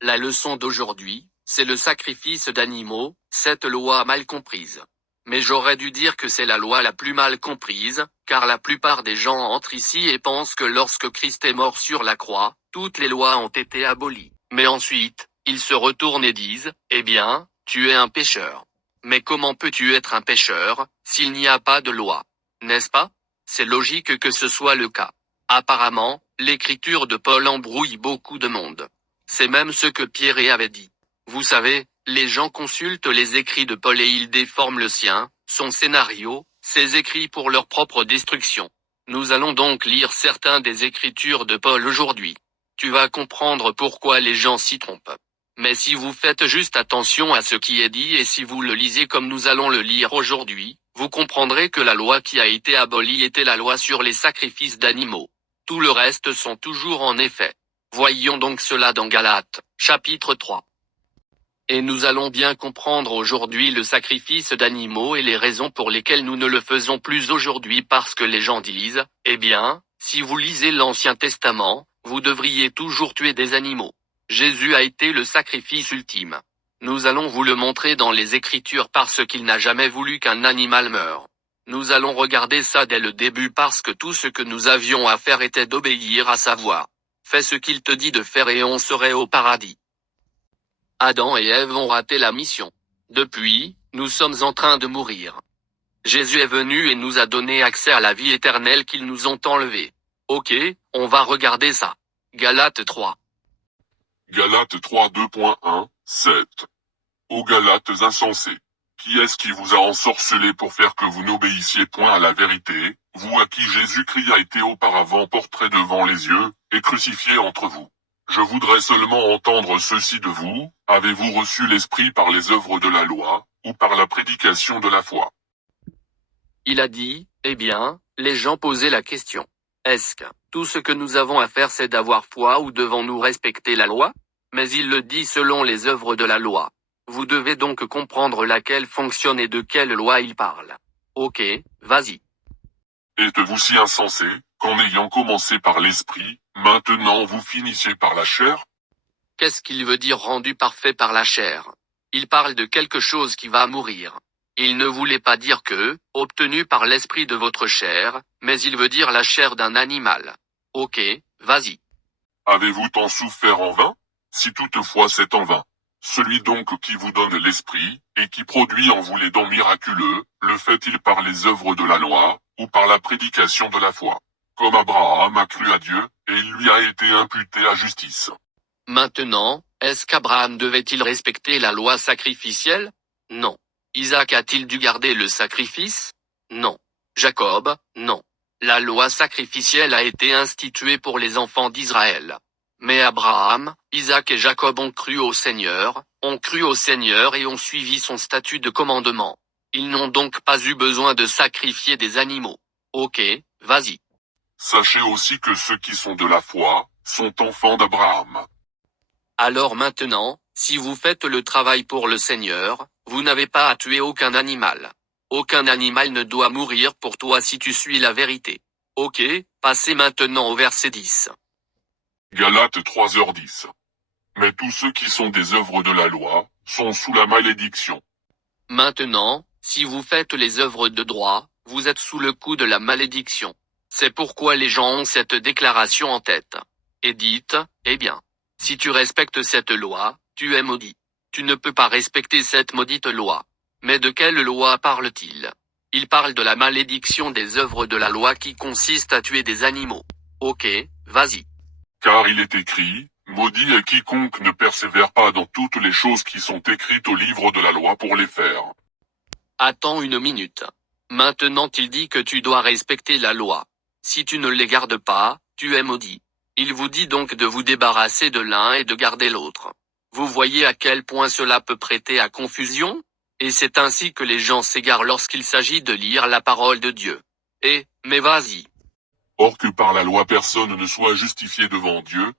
La leçon d'aujourd'hui, c'est le sacrifice d'animaux, cette loi mal comprise. Mais j'aurais dû dire que c'est la loi la plus mal comprise, car la plupart des gens entrent ici et pensent que lorsque Christ est mort sur la croix, toutes les lois ont été abolies. Mais ensuite, ils se retournent et disent, eh bien, tu es un pécheur. Mais comment peux-tu être un pécheur, s'il n'y a pas de loi? N'est-ce pas? C'est logique que ce soit le cas. Apparemment, l'écriture de Paul embrouille beaucoup de monde. C'est même ce que Pierre avait dit. Vous savez, les gens consultent les écrits de Paul et ils déforment le sien, son scénario, ses écrits pour leur propre destruction. Nous allons donc lire certains des écritures de Paul aujourd'hui. Tu vas comprendre pourquoi les gens s'y trompent. Mais si vous faites juste attention à ce qui est dit et si vous le lisez comme nous allons le lire aujourd'hui, vous comprendrez que la loi qui a été abolie était la loi sur les sacrifices d'animaux. Tout le reste sont toujours en effet. Voyons donc cela dans Galates, chapitre 3. Et nous allons bien comprendre aujourd'hui le sacrifice d'animaux et les raisons pour lesquelles nous ne le faisons plus aujourd'hui parce que les gens disent, eh bien, si vous lisez l'Ancien Testament, vous devriez toujours tuer des animaux. Jésus a été le sacrifice ultime. Nous allons vous le montrer dans les Écritures parce qu'il n'a jamais voulu qu'un animal meure. Nous allons regarder ça dès le début parce que tout ce que nous avions à faire était d'obéir à sa voix. Fais ce qu'il te dit de faire et on serait au paradis. Adam et Ève ont raté la mission. Depuis, nous sommes en train de mourir. Jésus est venu et nous a donné accès à la vie éternelle qu'ils nous ont enlevée. Ok, on va regarder ça. Galates 3. Galates 3 2.1, 7. Ô Galates insensés! Qui est-ce qui vous a ensorcelé pour faire que vous n'obéissiez point à la vérité, vous à qui Jésus-Christ a été auparavant porté devant les yeux, et crucifié entre vous? Je voudrais seulement entendre ceci de vous, avez-vous reçu l'Esprit par les œuvres de la loi, ou par la prédication de la foi? Il a dit, eh bien, les gens posaient la question. Est-ce que tout ce que nous avons à faire c'est d'avoir foi ou devons-nous respecter la loi? Mais il le dit selon les œuvres de la loi. Vous devez donc comprendre laquelle fonctionne et de quelle loi il parle. Ok, vas-y. Êtes-vous si insensé, qu'en ayant commencé par l'Esprit, maintenant vous finissiez par la chair? Qu'est-ce qu'il veut dire rendu parfait par la chair? Il parle de quelque chose qui va mourir. Il ne voulait pas dire que, obtenu par l'esprit de votre chair, mais il veut dire la chair d'un animal. Ok, vas-y. Avez-vous tant souffert en vain? Si toutefois c'est en vain. Celui donc qui vous donne l'Esprit, et qui produit en vous les dons miraculeux, le fait-il par les œuvres de la loi, ou par la prédication de la foi? Comme Abraham a cru à Dieu, et il lui a été imputé à justice. Maintenant, est-ce qu'Abraham devait-il respecter la loi sacrificielle? Non. Isaac a-t-il dû garder le sacrifice? Non. Jacob? Non. La loi sacrificielle a été instituée pour les enfants d'Israël. Mais Abraham, Isaac et Jacob ont cru au Seigneur et ont suivi son statut de commandement. Ils n'ont donc pas eu besoin de sacrifier des animaux. Ok, vas-y. Sachez aussi que ceux qui sont de la foi, sont enfants d'Abraham. Alors maintenant, si vous faites le travail pour le Seigneur, vous n'avez pas à tuer aucun animal. Aucun animal ne doit mourir pour toi si tu suis la vérité. Ok, passez maintenant au verset 10. Galates 3h10. Mais tous ceux qui sont des œuvres de la loi, sont sous la malédiction. Maintenant, si vous faites les œuvres de droit, vous êtes sous le coup de la malédiction. C'est pourquoi les gens ont cette déclaration en tête. Et dites, eh bien, si tu respectes cette loi, tu es maudit. Tu ne peux pas respecter cette maudite loi. Mais de quelle loi parle-t-il? Il parle de la malédiction des œuvres de la loi qui consiste à tuer des animaux. Ok, vas-y. Car il est écrit, maudit est quiconque ne persévère pas dans toutes les choses qui sont écrites au livre de la loi pour les faire. Attends une minute. Maintenant il dit que tu dois respecter la loi. Si tu ne les gardes pas, tu es maudit. Il vous dit donc de vous débarrasser de l'un et de garder l'autre. Vous voyez à quel point cela peut prêter à confusion? Et c'est ainsi que les gens s'égarent lorsqu'il s'agit de lire la parole de Dieu. Mais vas-y. Or que par la loi personne ne soit justifié devant Dieu.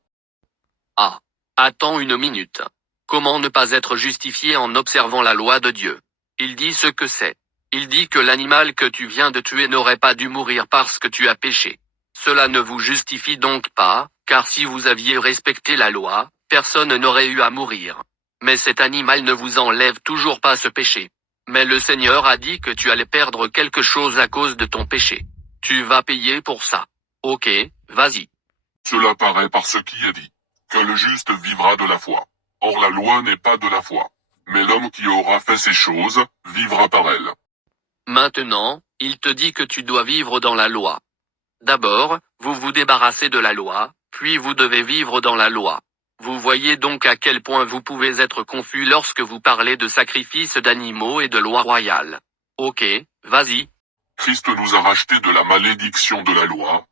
Ah. Attends une minute. Comment ne pas être justifié en observant la loi de Dieu? Il dit ce que c'est. Il dit que l'animal que tu viens de tuer n'aurait pas dû mourir parce que tu as péché. Cela ne vous justifie donc pas, car si vous aviez respecté la loi, personne n'aurait eu à mourir. Mais cet animal ne vous enlève toujours pas ce péché. Mais le Seigneur a dit que tu allais perdre quelque chose à cause de ton péché. Tu vas payer pour ça. Ok, vas-y. Cela paraît par ce qui est dit, que le juste vivra de la foi. Or la loi n'est pas de la foi. Mais l'homme qui aura fait ces choses, vivra par elle. Maintenant, il te dit que tu dois vivre dans la loi. D'abord, vous vous débarrassez de la loi, puis vous devez vivre dans la loi. Vous voyez donc à quel point vous pouvez être confus lorsque vous parlez de sacrifices d'animaux et de loi royale. Ok, vas-y. Christ nous a rachetés de la malédiction de la loi.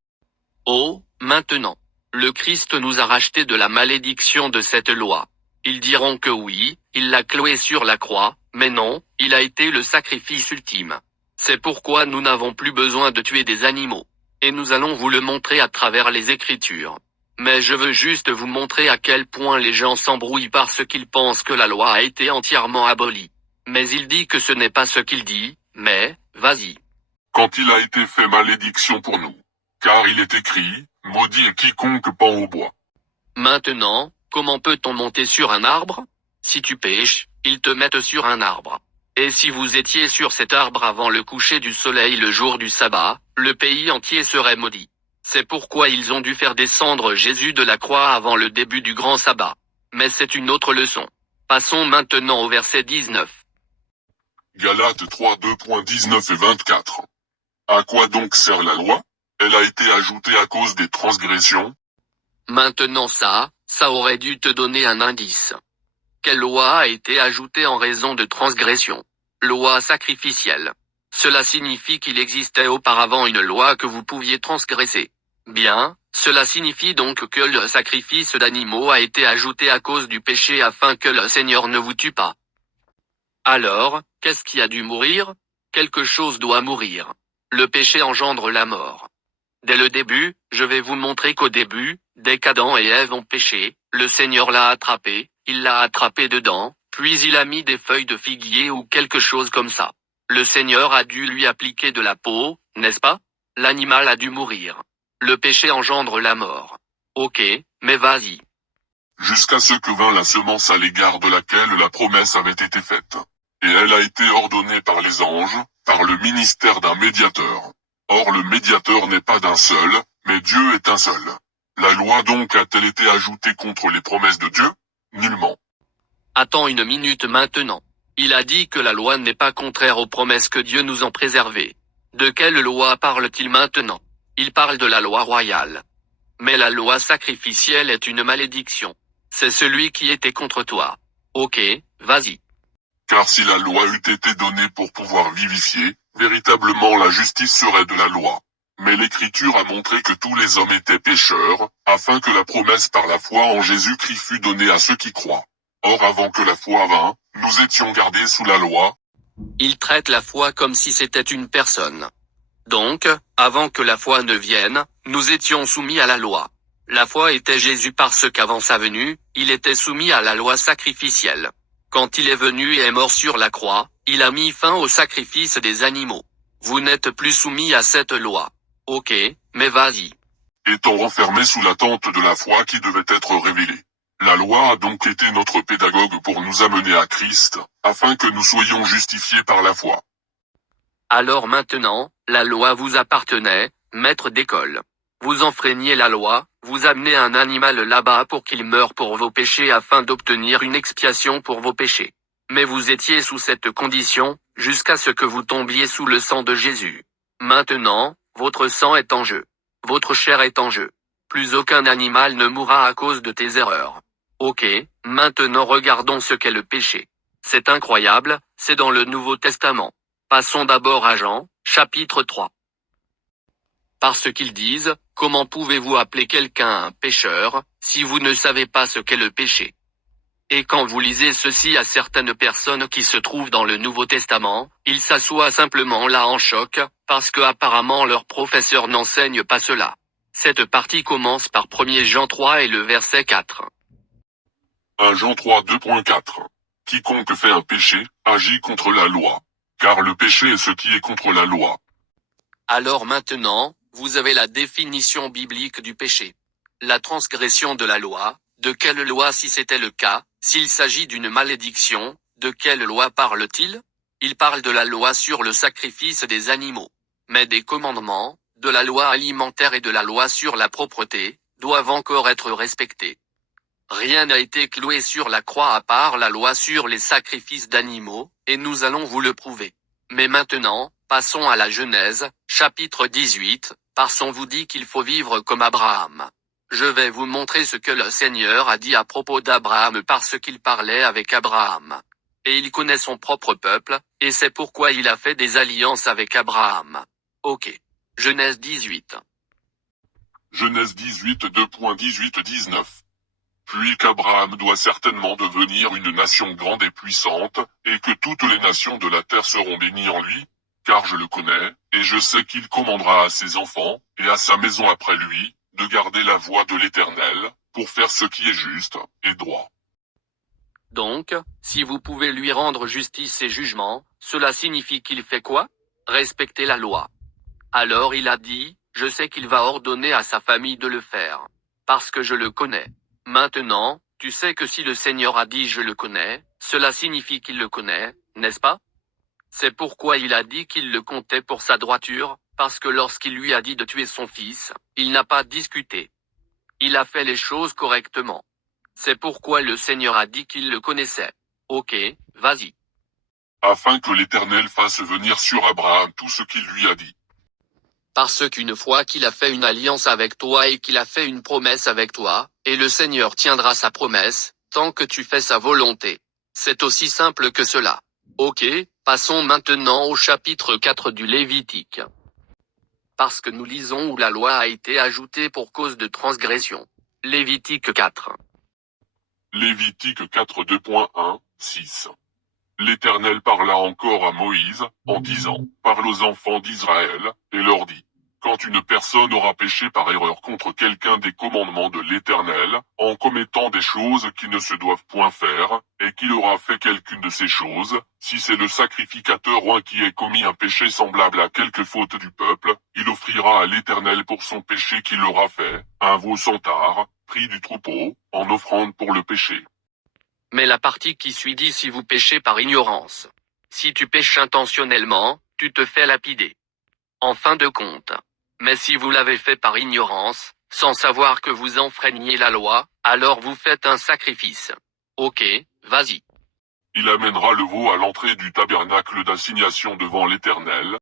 Oh, maintenant. Le Christ nous a rachetés de la malédiction de cette loi. Ils diront que oui, il l'a cloué sur la croix, mais non, il a été le sacrifice ultime. C'est pourquoi nous n'avons plus besoin de tuer des animaux. Et nous allons vous le montrer à travers les Écritures. Mais je veux juste vous montrer à quel point les gens s'embrouillent parce qu'ils pensent que la loi a été entièrement abolie. Mais il dit que ce n'est pas ce qu'il dit, mais, vas-y. Quand il a été fait malédiction pour nous. Car il est écrit, maudit est quiconque pend au bois. Maintenant, comment peut-on monter sur un arbre? Si tu pêches, ils te mettent sur un arbre. Et si vous étiez sur cet arbre avant le coucher du soleil le jour du sabbat, le pays entier serait maudit. C'est pourquoi ils ont dû faire descendre Jésus de la croix avant le début du grand sabbat. Mais c'est une autre leçon. Passons maintenant au verset 19. Galates 3 2.19 et 24. À quoi donc sert la loi? Elle a été ajoutée à cause des transgressions. Maintenant ça aurait dû te donner un indice. Quelle loi a été ajoutée en raison de transgression? Loi sacrificielle. Cela signifie qu'il existait auparavant une loi que vous pouviez transgresser. Bien, cela signifie donc que le sacrifice d'animaux a été ajouté à cause du péché afin que le Seigneur ne vous tue pas. Alors, qu'est-ce qui a dû mourir? Quelque chose doit mourir. Le péché engendre la mort. Dès le début, je vais vous montrer qu'au début, dès qu'Adam et Ève ont péché, le Seigneur l'a attrapé, il l'a attrapé dedans, puis il a mis des feuilles de figuier ou quelque chose comme ça. Le Seigneur a dû lui appliquer de la peau, n'est-ce pas? L'animal a dû mourir. Le péché engendre la mort. Ok, mais vas-y. Jusqu'à ce que vint la semence à l'égard de laquelle la promesse avait été faite. Et elle a été ordonnée par les anges, par le ministère d'un médiateur. Or le médiateur n'est pas d'un seul, mais Dieu est un seul. La loi donc a-t-elle été ajoutée contre les promesses de Dieu? Nullement. Attends une minute maintenant. Il a dit que la loi n'est pas contraire aux promesses que Dieu nous en préservait. De quelle loi parle-t-il maintenant? Il parle de la loi royale. Mais la loi sacrificielle est une malédiction. C'est celui qui était contre toi. Ok, vas-y. Car si la loi eût été donnée pour pouvoir vivifier, véritablement la justice serait de la loi. Mais l'Écriture a montré que tous les hommes étaient pécheurs, afin que la promesse par la foi en Jésus-Christ fût donnée à ceux qui croient. Or avant que la foi vînt, nous étions gardés sous la loi. Il traite la foi comme si c'était une personne. Donc, avant que la foi ne vienne, nous étions soumis à la loi. La foi était Jésus parce qu'avant sa venue, il était soumis à la loi sacrificielle. Quand il est venu et est mort sur la croix, il a mis fin au sacrifice des animaux. Vous n'êtes plus soumis à cette loi. Ok, mais vas-y. Étant renfermés sous l'attente de la foi qui devait être révélée. La loi a donc été notre pédagogue pour nous amener à Christ, afin que nous soyons justifiés par la foi. Alors maintenant, la loi vous appartenait, maître d'école. Vous enfreigniez la loi, vous amenez un animal là-bas pour qu'il meure pour vos péchés afin d'obtenir une expiation pour vos péchés. Mais vous étiez sous cette condition, jusqu'à ce que vous tombiez sous le sang de Jésus. Maintenant, votre sang est en jeu. Votre chair est en jeu. Plus aucun animal ne mourra à cause de tes erreurs. Ok, maintenant regardons ce qu'est le péché. C'est incroyable, c'est dans le Nouveau Testament. Passons d'abord à Jean, chapitre 3. Parce qu'ils disent, comment pouvez-vous appeler quelqu'un un pécheur, si vous ne savez pas ce qu'est le péché? Et quand vous lisez ceci à certaines personnes qui se trouvent dans le Nouveau Testament, ils s'assoient simplement là en choc, parce que apparemment leur professeur n'enseigne pas cela. Cette partie commence par 1 Jean 3 et le verset 4. 1 Jean 3 2.4. Quiconque fait un péché, agit contre la loi. Car le péché est ce qui est contre la loi. Alors maintenant, vous avez la définition biblique du péché. La transgression de la loi, De quelle loi si c'était le cas, s'il s'agit d'une malédiction, de quelle loi parle-t-il? Il parle de la loi sur le sacrifice des animaux. Mais des commandements, de la loi alimentaire et de la loi sur la propreté, doivent encore être respectés. Rien n'a été cloué sur la croix à part la loi sur les sacrifices d'animaux, et nous allons vous le prouver. Mais maintenant, passons à la Genèse, chapitre 18, parce qu'on vous dit qu'il faut vivre comme Abraham. Je vais vous montrer ce que le Seigneur a dit à propos d'Abraham parce qu'il parlait avec Abraham. Et il connaît son propre peuple, et c'est pourquoi il a fait des alliances avec Abraham. Ok. Genèse 18. Genèse 18 2.18-19. Puis qu'Abraham doit certainement devenir une nation grande et puissante, et que toutes les nations de la terre seront bénies en lui, car je le connais, et je sais qu'il commandera à ses enfants, et à sa maison après lui, de garder la voie de l'Éternel, pour faire ce qui est juste, et droit. Donc, si vous pouvez lui rendre justice et jugement, cela signifie qu'il fait quoi? Respecter la loi. Alors il a dit, je sais qu'il va ordonner à sa famille de le faire. Parce que je le connais. Maintenant, tu sais que si le Seigneur a dit je le connais, cela signifie qu'il le connaît, n'est-ce pas? C'est pourquoi il a dit qu'il le comptait pour sa droiture, parce que lorsqu'il lui a dit de tuer son fils, il n'a pas discuté. Il a fait les choses correctement. C'est pourquoi le Seigneur a dit qu'il le connaissait. Ok, vas-y. Afin que l'Éternel fasse venir sur Abraham tout ce qu'il lui a dit. Parce qu'une fois qu'il a fait une alliance avec toi et qu'il a fait une promesse avec toi, et le Seigneur tiendra sa promesse, tant que tu fais sa volonté. C'est aussi simple que cela. Ok, passons maintenant au chapitre 4 du Lévitique. Parce que nous lisons où la loi a été ajoutée pour cause de transgression. Lévitique 4. Lévitique 4 2.1-6. L'Éternel parla encore à Moïse, en disant, parle aux enfants d'Israël, et leur dit, quand une personne aura péché par erreur contre quelqu'un des commandements de l'Éternel, en commettant des choses qui ne se doivent point faire, et qu'il aura fait quelqu'une de ces choses, si c'est le sacrificateur ou un qui ait commis un péché semblable à quelque faute du peuple, il offrira à l'Éternel pour son péché qu'il aura fait, un veau sans tare, pris du troupeau, en offrande pour le péché. Mais la partie qui suit dit si vous péchez par ignorance. Si tu péches intentionnellement, tu te fais lapider. En fin de compte. Mais si vous l'avez fait par ignorance, sans savoir que vous enfreigniez la loi, alors vous faites un sacrifice. Ok, vas-y. Il amènera le veau à l'entrée du tabernacle d'assignation devant l'Éternel.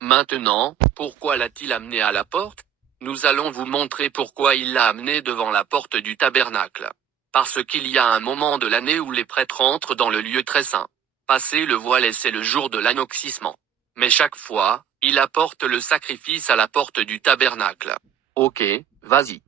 Maintenant, pourquoi l'a-t-il amené à la porte? Nous allons vous montrer pourquoi il l'a amené devant la porte du tabernacle. Parce qu'il y a un moment de l'année où les prêtres entrent dans le lieu très saint. Passer le voile et c'est le jour de l'anoxysement. Mais chaque fois, il apporte le sacrifice à la porte du tabernacle. Ok, vas-y.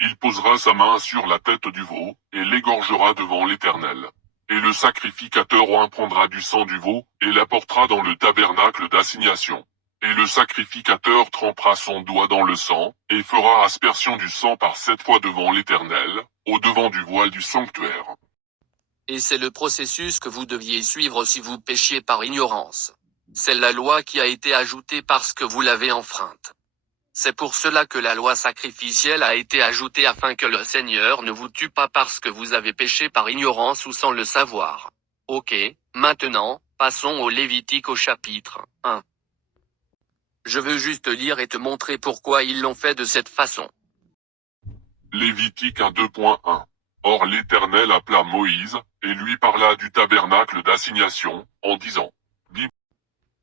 Il posera sa main sur la tête du veau, et l'égorgera devant l'Éternel. Et le sacrificateur en prendra du sang du veau, et l'apportera dans le tabernacle d'assignation. Et le sacrificateur trempera son doigt dans le sang, et fera aspersion du sang par 7 fois devant l'Éternel, au-devant du voile du sanctuaire. Et c'est le processus que vous deviez suivre si vous péchiez par ignorance. C'est la loi qui a été ajoutée parce que vous l'avez enfreinte. C'est pour cela que la loi sacrificielle a été ajoutée afin que le Seigneur ne vous tue pas parce que vous avez péché par ignorance ou sans le savoir. Ok, maintenant, passons au Lévitique au chapitre 1. Je veux juste lire et te montrer pourquoi ils l'ont fait de cette façon. Lévitique 1 2.1. Or l'Éternel appela Moïse, et lui parla du tabernacle d'assignation, en disant,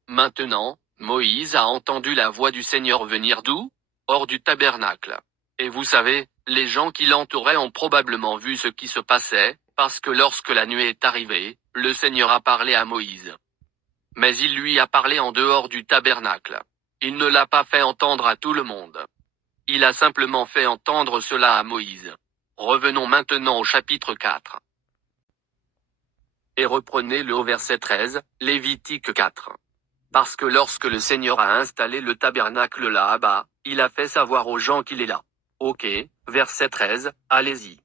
Maintenant, Moïse a entendu la voix du Seigneur venir d'où? Hors du tabernacle. Et vous savez, les gens qui l'entouraient ont probablement vu ce qui se passait, parce que lorsque la nuit est arrivée, le Seigneur a parlé à Moïse. Mais il lui a parlé en dehors du tabernacle. Il ne l'a pas fait entendre à tout le monde. Il a simplement fait entendre cela à Moïse. Revenons maintenant au chapitre 4. Et reprenez-le au verset 13, Lévitique 4. Parce que lorsque le Seigneur a installé le tabernacle là-bas, il a fait savoir aux gens qu'il est là. Ok, verset 13, allez-y.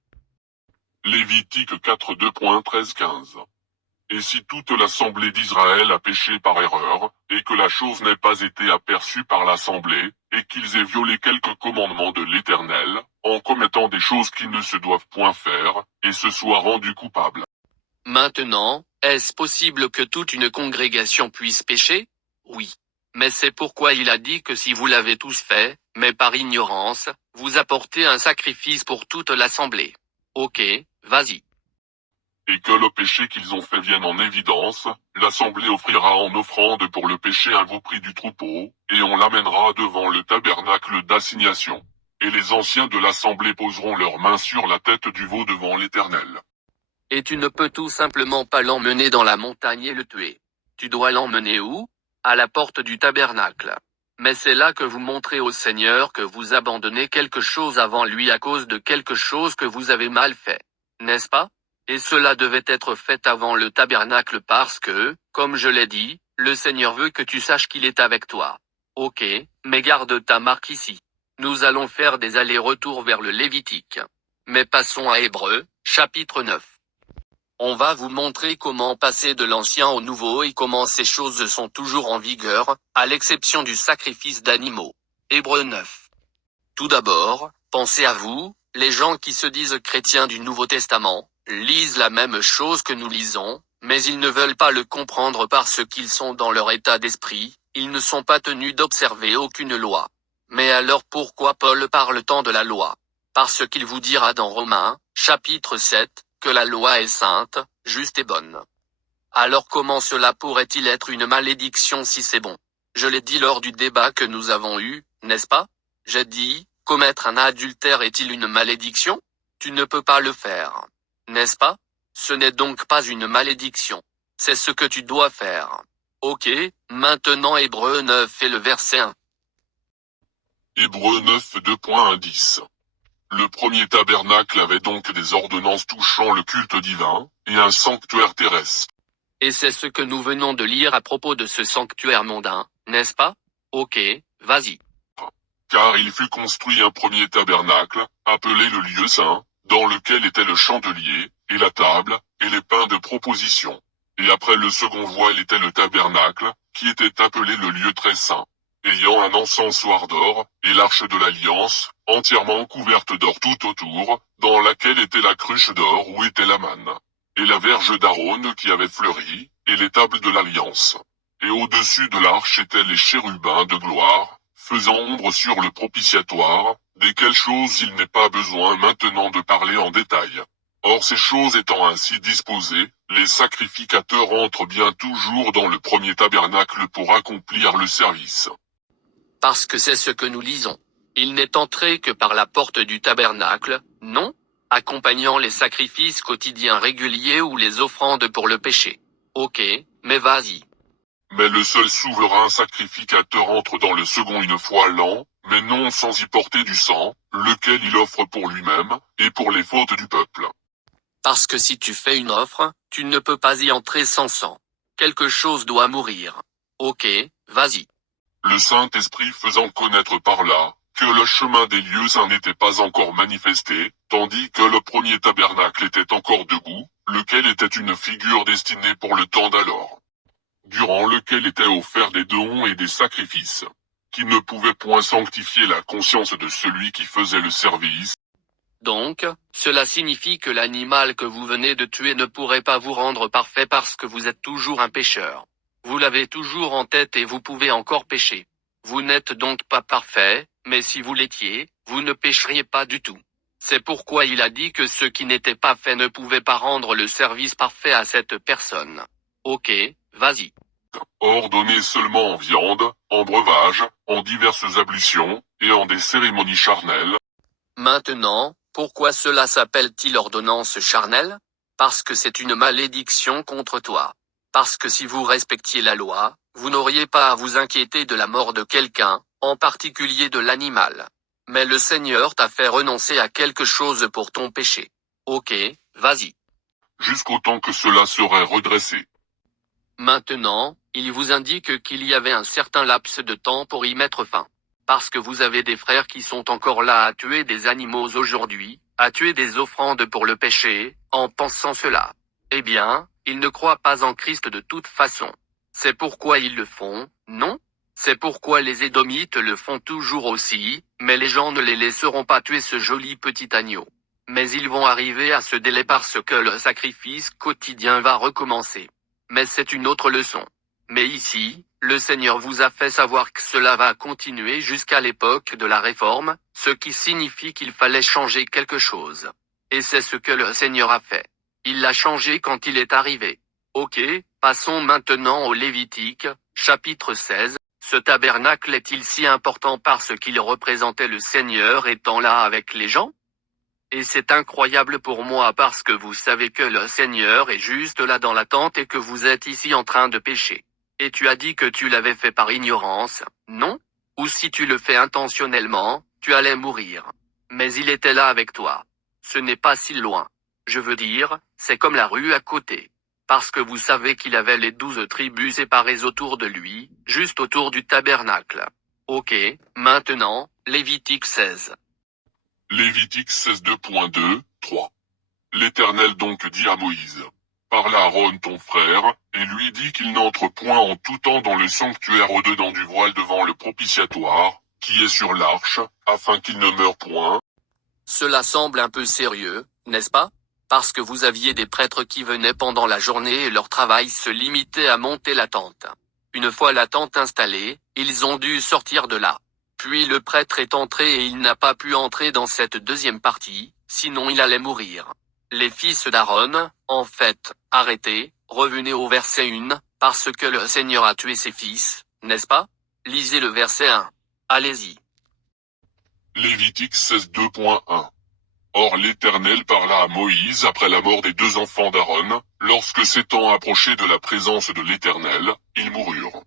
Lévitique 4 2.13-15. Et si toute l'assemblée d'Israël a péché par erreur, et que la chose n'ait pas été aperçue par l'assemblée, et qu'ils aient violé quelques commandements de l'Éternel, en commettant des choses qui ne se doivent point faire, et se soient rendus coupables. Maintenant, est-ce possible que toute une congrégation puisse pécher? Oui. Mais c'est pourquoi il a dit que si vous l'avez tous fait, mais par ignorance, vous apportez un sacrifice pour toute l'assemblée. Ok, vas-y. Et que le péché qu'ils ont fait vienne en évidence, l'assemblée offrira en offrande pour le péché un veau pris du troupeau, et on l'amènera devant le tabernacle d'assignation. Et les anciens de l'assemblée poseront leurs mains sur la tête du veau devant l'Éternel. Et tu ne peux tout simplement pas l'emmener dans la montagne et le tuer. Tu dois l'emmener où? À la porte du tabernacle. Mais c'est là que vous montrez au Seigneur que vous abandonnez quelque chose avant lui à cause de quelque chose que vous avez mal fait. N'est-ce pas? Et cela devait être fait avant le tabernacle parce que, comme je l'ai dit, le Seigneur veut que tu saches qu'il est avec toi. Ok, mais garde ta marque ici. Nous allons faire des allers-retours vers le Lévitique. Mais passons à Hébreux, chapitre 9. On va vous montrer comment passer de l'ancien au nouveau et comment ces choses sont toujours en vigueur, à l'exception du sacrifice d'animaux. Hébreux 9. Tout d'abord, pensez à vous, les gens qui se disent chrétiens du Nouveau Testament, lisent la même chose que nous lisons, mais ils ne veulent pas le comprendre parce qu'ils sont dans leur état d'esprit, ils ne sont pas tenus d'observer aucune loi. Mais alors pourquoi Paul parle tant de la loi? Parce qu'il vous dira dans Romains, chapitre 7, que la loi est sainte, juste et bonne. Alors comment cela pourrait-il être une malédiction si c'est bon? Je l'ai dit lors du débat que nous avons eu, n'est-ce pas? J'ai dit, commettre un adultère est-il une malédiction? Tu ne peux pas le faire. N'est-ce pas? Ce n'est donc pas une malédiction. C'est ce que tu dois faire. Ok, maintenant Hébreux 9 et le verset 1. Hébreux 9 2.10. Le premier tabernacle avait donc des ordonnances touchant le culte divin, et un sanctuaire terrestre. Et c'est ce que nous venons de lire à propos de ce sanctuaire mondain, n'est-ce pas? Ok, vas-y. Car il fut construit un premier tabernacle, appelé le lieu saint, dans lequel était le chandelier, et la table, et les pains de proposition. Et après le second voile était le tabernacle, qui était appelé le lieu très saint, ayant un encensoir d'or, et l'arche de l'alliance, entièrement couverte d'or tout autour, dans laquelle était la cruche d'or où était la manne, et la verge d'Aaron qui avait fleuri, et les tables de l'alliance. Et au-dessus de l'arche étaient les chérubins de gloire, faisant ombre sur le propitiatoire, desquelles choses il n'est pas besoin maintenant de parler en détail. Or ces choses étant ainsi disposées, les sacrificateurs entrent bien toujours dans le premier tabernacle pour accomplir le service. Parce que c'est ce que nous lisons. Il n'est entré que par la porte du tabernacle, non? Accompagnant les sacrifices quotidiens réguliers ou les offrandes pour le péché. Ok, mais vas-y. Mais le seul souverain sacrificateur entre dans le second une fois l'an, mais non sans y porter du sang, lequel il offre pour lui-même, et pour les fautes du peuple. Parce que si tu fais une offre, tu ne peux pas y entrer sans sang. Quelque chose doit mourir. Ok, vas-y. Le Saint-Esprit faisant connaître par là, que le chemin des lieux saints n'était pas encore manifesté, tandis que le premier tabernacle était encore debout, lequel était une figure destinée pour le temps d'alors, durant lequel étaient offerts des dons et des sacrifices, qui ne pouvaient point sanctifier la conscience de celui qui faisait le service. Donc, cela signifie que l'animal que vous venez de tuer ne pourrait pas vous rendre parfait parce que vous êtes toujours un pécheur. Vous l'avez toujours en tête et vous pouvez encore pécher. Vous n'êtes donc pas parfait, mais si vous l'étiez, vous ne pécheriez pas du tout. C'est pourquoi il a dit que ce qui n'était pas fait ne pouvait pas rendre le service parfait à cette personne. Ok, vas-y. Ordonné seulement en viande, en breuvage, en diverses ablutions, et en des cérémonies charnelles. Maintenant, pourquoi cela s'appelle-t-il ordonnance charnelle? Parce que c'est une malédiction contre toi. Parce que si vous respectiez la loi, vous n'auriez pas à vous inquiéter de la mort de quelqu'un, en particulier de l'animal. Mais le Seigneur t'a fait renoncer à quelque chose pour ton péché. Ok, vas-y. Jusqu'au temps que cela serait redressé. Maintenant, il vous indique qu'il y avait un certain laps de temps pour y mettre fin. Parce que vous avez des frères qui sont encore là à tuer des animaux aujourd'hui, à tuer des offrandes pour le péché, en pensant cela. Eh bien, ils ne croient pas en Christ de toute façon. C'est pourquoi ils le font, non? C'est pourquoi les Édomites le font toujours aussi, mais les gens ne les laisseront pas tuer ce joli petit agneau. Mais ils vont arriver à ce délai parce que le sacrifice quotidien va recommencer. Mais c'est une autre leçon. Mais ici, le Seigneur vous a fait savoir que cela va continuer jusqu'à l'époque de la Réforme, ce qui signifie qu'il fallait changer quelque chose. Et c'est ce que le Seigneur a fait. Il l'a changé quand il est arrivé. Ok, passons maintenant au Lévitique, chapitre 16. Ce tabernacle est-il si important parce qu'il représentait le Seigneur étant là avec les gens? Et c'est incroyable pour moi parce que vous savez que le Seigneur est juste là dans la tente et que vous êtes ici en train de pécher. Et tu as dit que tu l'avais fait par ignorance, non? Ou si tu le fais intentionnellement, tu allais mourir. Mais il était là avec toi. Ce n'est pas si loin. Je veux dire, c'est comme la rue à côté. Parce que vous savez qu'il avait les 12 tribus séparées autour de lui, juste autour du tabernacle. Ok, maintenant, Lévitique 16. Lévitique 16 2.2, 3. L'Éternel donc dit à Moïse, parle à Aaron ton frère, et lui dit qu'il n'entre point en tout temps dans le sanctuaire au-dedans du voile devant le propitiatoire, qui est sur l'arche, afin qu'il ne meure point. Cela semble un peu sérieux, n'est-ce pas? Parce que vous aviez des prêtres qui venaient pendant la journée et leur travail se limitait à monter la tente. Une fois la tente installée, ils ont dû sortir de là. Puis le prêtre est entré et il n'a pas pu entrer dans cette deuxième partie, sinon il allait mourir. Les fils d'Aaron, en fait, arrêtez, revenez au verset 1, parce que le Seigneur a tué ses fils, n'est-ce pas? Lisez le verset 1. Allez-y. Lévitique 16 2.1. Or l'Éternel parla à Moïse après la mort des 2 enfants d'Aaron, lorsque s'étant approchés de la présence de l'Éternel, ils moururent.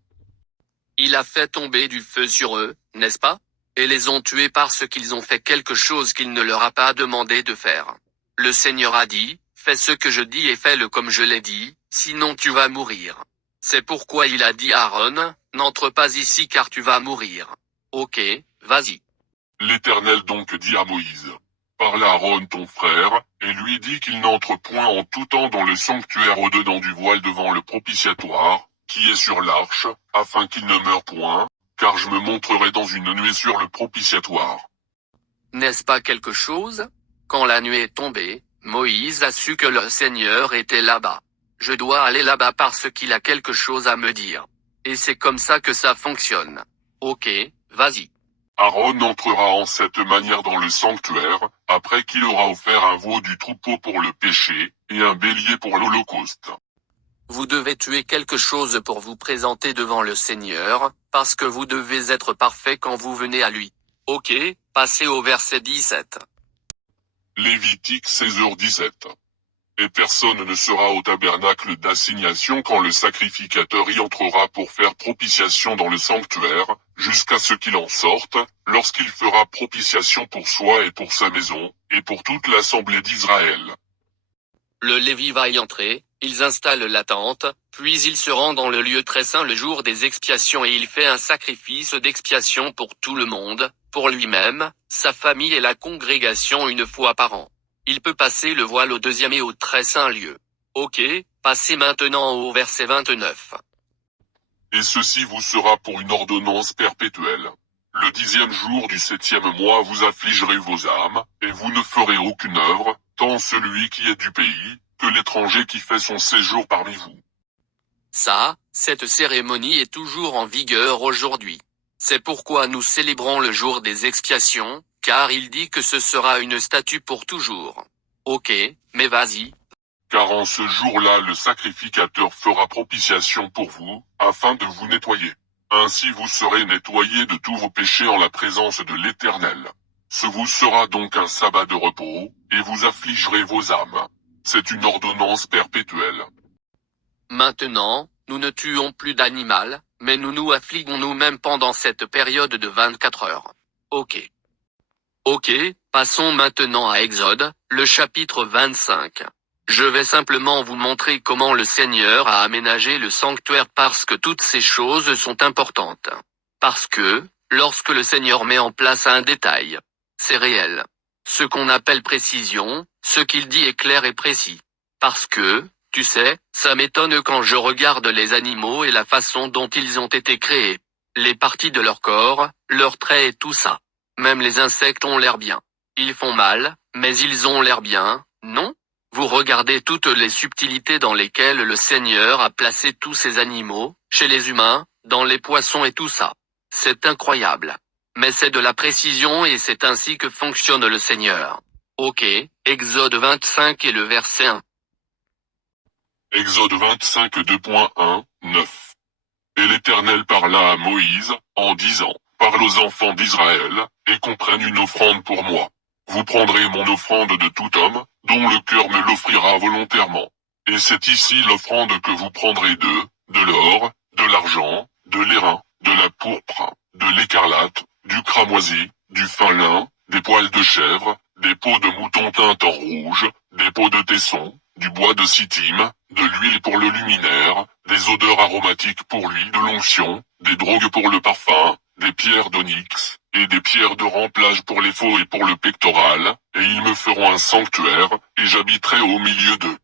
Il a fait tomber du feu sur eux, n'est-ce pas? Et les ont tués parce qu'ils ont fait quelque chose qu'il ne leur a pas demandé de faire. Le Seigneur a dit, fais ce que je dis et fais-le comme je l'ai dit, sinon tu vas mourir. C'est pourquoi il a dit à Aaron, n'entre pas ici car tu vas mourir. Ok, vas-y. L'Éternel donc dit à Moïse, parle à Aaron ton frère, et lui dit qu'il n'entre point en tout temps dans le sanctuaire au-dedans du voile devant le propitiatoire, qui est sur l'arche, afin qu'il ne meure point, car je me montrerai dans une nuée sur le propitiatoire. N'est-ce pas quelque chose? Quand la nuit est tombée, Moïse a su que le Seigneur était là-bas. Je dois aller là-bas parce qu'il a quelque chose à me dire. Et c'est comme ça que ça fonctionne. Ok, vas-y. Aaron entrera en cette manière dans le sanctuaire, après qu'il aura offert un veau du troupeau pour le péché, et un bélier pour l'holocauste. Vous devez tuer quelque chose pour vous présenter devant le Seigneur, parce que vous devez être parfait quand vous venez à lui. Ok, passez au verset 17. Lévitique 16h17. Et personne ne sera au tabernacle d'assignation quand le sacrificateur y entrera pour faire propitiation dans le sanctuaire, jusqu'à ce qu'il en sorte, lorsqu'il fera propitiation pour soi et pour sa maison, et pour toute l'assemblée d'Israël. Le Lévi va y entrer, ils installent la tente, puis il se rend dans le lieu très saint le jour des expiations et il fait un sacrifice d'expiation pour tout le monde, pour lui-même, sa famille et la congrégation une fois par an. Il peut passer le voile au deuxième et au très saint lieu. Ok, passez maintenant au verset 29. Et ceci vous sera pour une ordonnance perpétuelle. Le 10e jour du 7e mois vous affligerez vos âmes, et vous ne ferez aucune œuvre, tant celui qui est du pays, que l'étranger qui fait son séjour parmi vous. Ça, cette cérémonie est toujours en vigueur aujourd'hui. C'est pourquoi nous célébrons le jour des expiations, car il dit que ce sera une statue pour toujours. Ok, mais vas-y. Car en ce jour-là le sacrificateur fera propitiation pour vous, afin de vous nettoyer. Ainsi vous serez nettoyés de tous vos péchés en la présence de l'Éternel. Ce vous sera donc un sabbat de repos, et vous affligerez vos âmes. C'est une ordonnance perpétuelle. Maintenant, nous ne tuons plus d'animal, mais nous nous affligeons nous-mêmes pendant cette période de 24 heures. Ok. Ok, passons maintenant à Exode, le chapitre 25. Je vais simplement vous montrer comment le Seigneur a aménagé le sanctuaire parce que toutes ces choses sont importantes. Parce que, lorsque le Seigneur met en place un détail, c'est réel. Ce qu'on appelle précision, ce qu'il dit est clair et précis. Parce que, tu sais, ça m'étonne quand je regarde les animaux et la façon dont ils ont été créés. Les parties de leur corps, leurs traits et tout ça. Même les insectes ont l'air bien. Ils font mal, mais ils ont l'air bien, non? Vous regardez toutes les subtilités dans lesquelles le Seigneur a placé tous ces animaux, chez les humains, dans les poissons et tout ça. C'est incroyable. Mais c'est de la précision et c'est ainsi que fonctionne le Seigneur. Ok, Exode 25 et le verset 1. Exode 25 2.1, 9. Et l'Éternel parla à Moïse, en disant, parle aux enfants d'Israël, et qu'on prenne une offrande pour moi. Vous prendrez mon offrande de tout homme, dont le cœur me l'offrira volontairement. Et c'est ici l'offrande que vous prendrez de l'or, de l'argent, de l'airain, de la pourpre, de l'écarlate, du cramoisi, du fin lin, des poils de chèvre, des peaux de mouton teintes en rouge, des peaux de tesson, du bois de sittim, de l'huile pour le luminaire, des odeurs aromatiques pour l'huile de l'onction, des drogues pour le parfum, des pierres d'onyx, et des pierres de remplage pour les faux et pour le pectoral, et ils me feront un sanctuaire, et j'habiterai au milieu d'eux.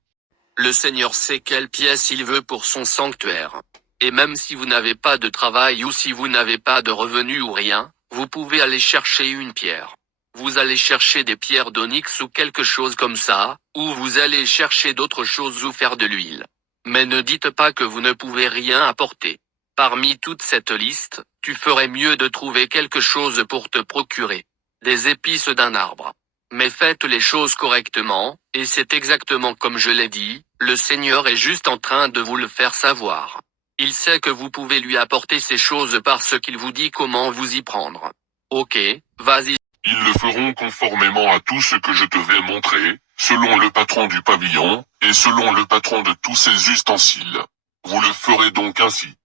Le Seigneur sait quelle pièce il veut pour son sanctuaire. Et même si vous n'avez pas de travail ou si vous n'avez pas de revenus ou rien, vous pouvez aller chercher une pierre. Vous allez chercher des pierres d'onyx ou quelque chose comme ça, ou vous allez chercher d'autres choses ou faire de l'huile. Mais ne dites pas que vous ne pouvez rien apporter. Parmi toute cette liste, tu ferais mieux de trouver quelque chose pour te procurer. Des épices d'un arbre. Mais faites les choses correctement, et c'est exactement comme je l'ai dit, le Seigneur est juste en train de vous le faire savoir. Il sait que vous pouvez lui apporter ces choses parce qu'il vous dit comment vous y prendre. Ok, vas-y. Ils le feront conformément à tout ce que je te vais montrer, selon le patron du pavillon, et selon le patron de tous ses ustensiles. Vous le ferez donc ainsi.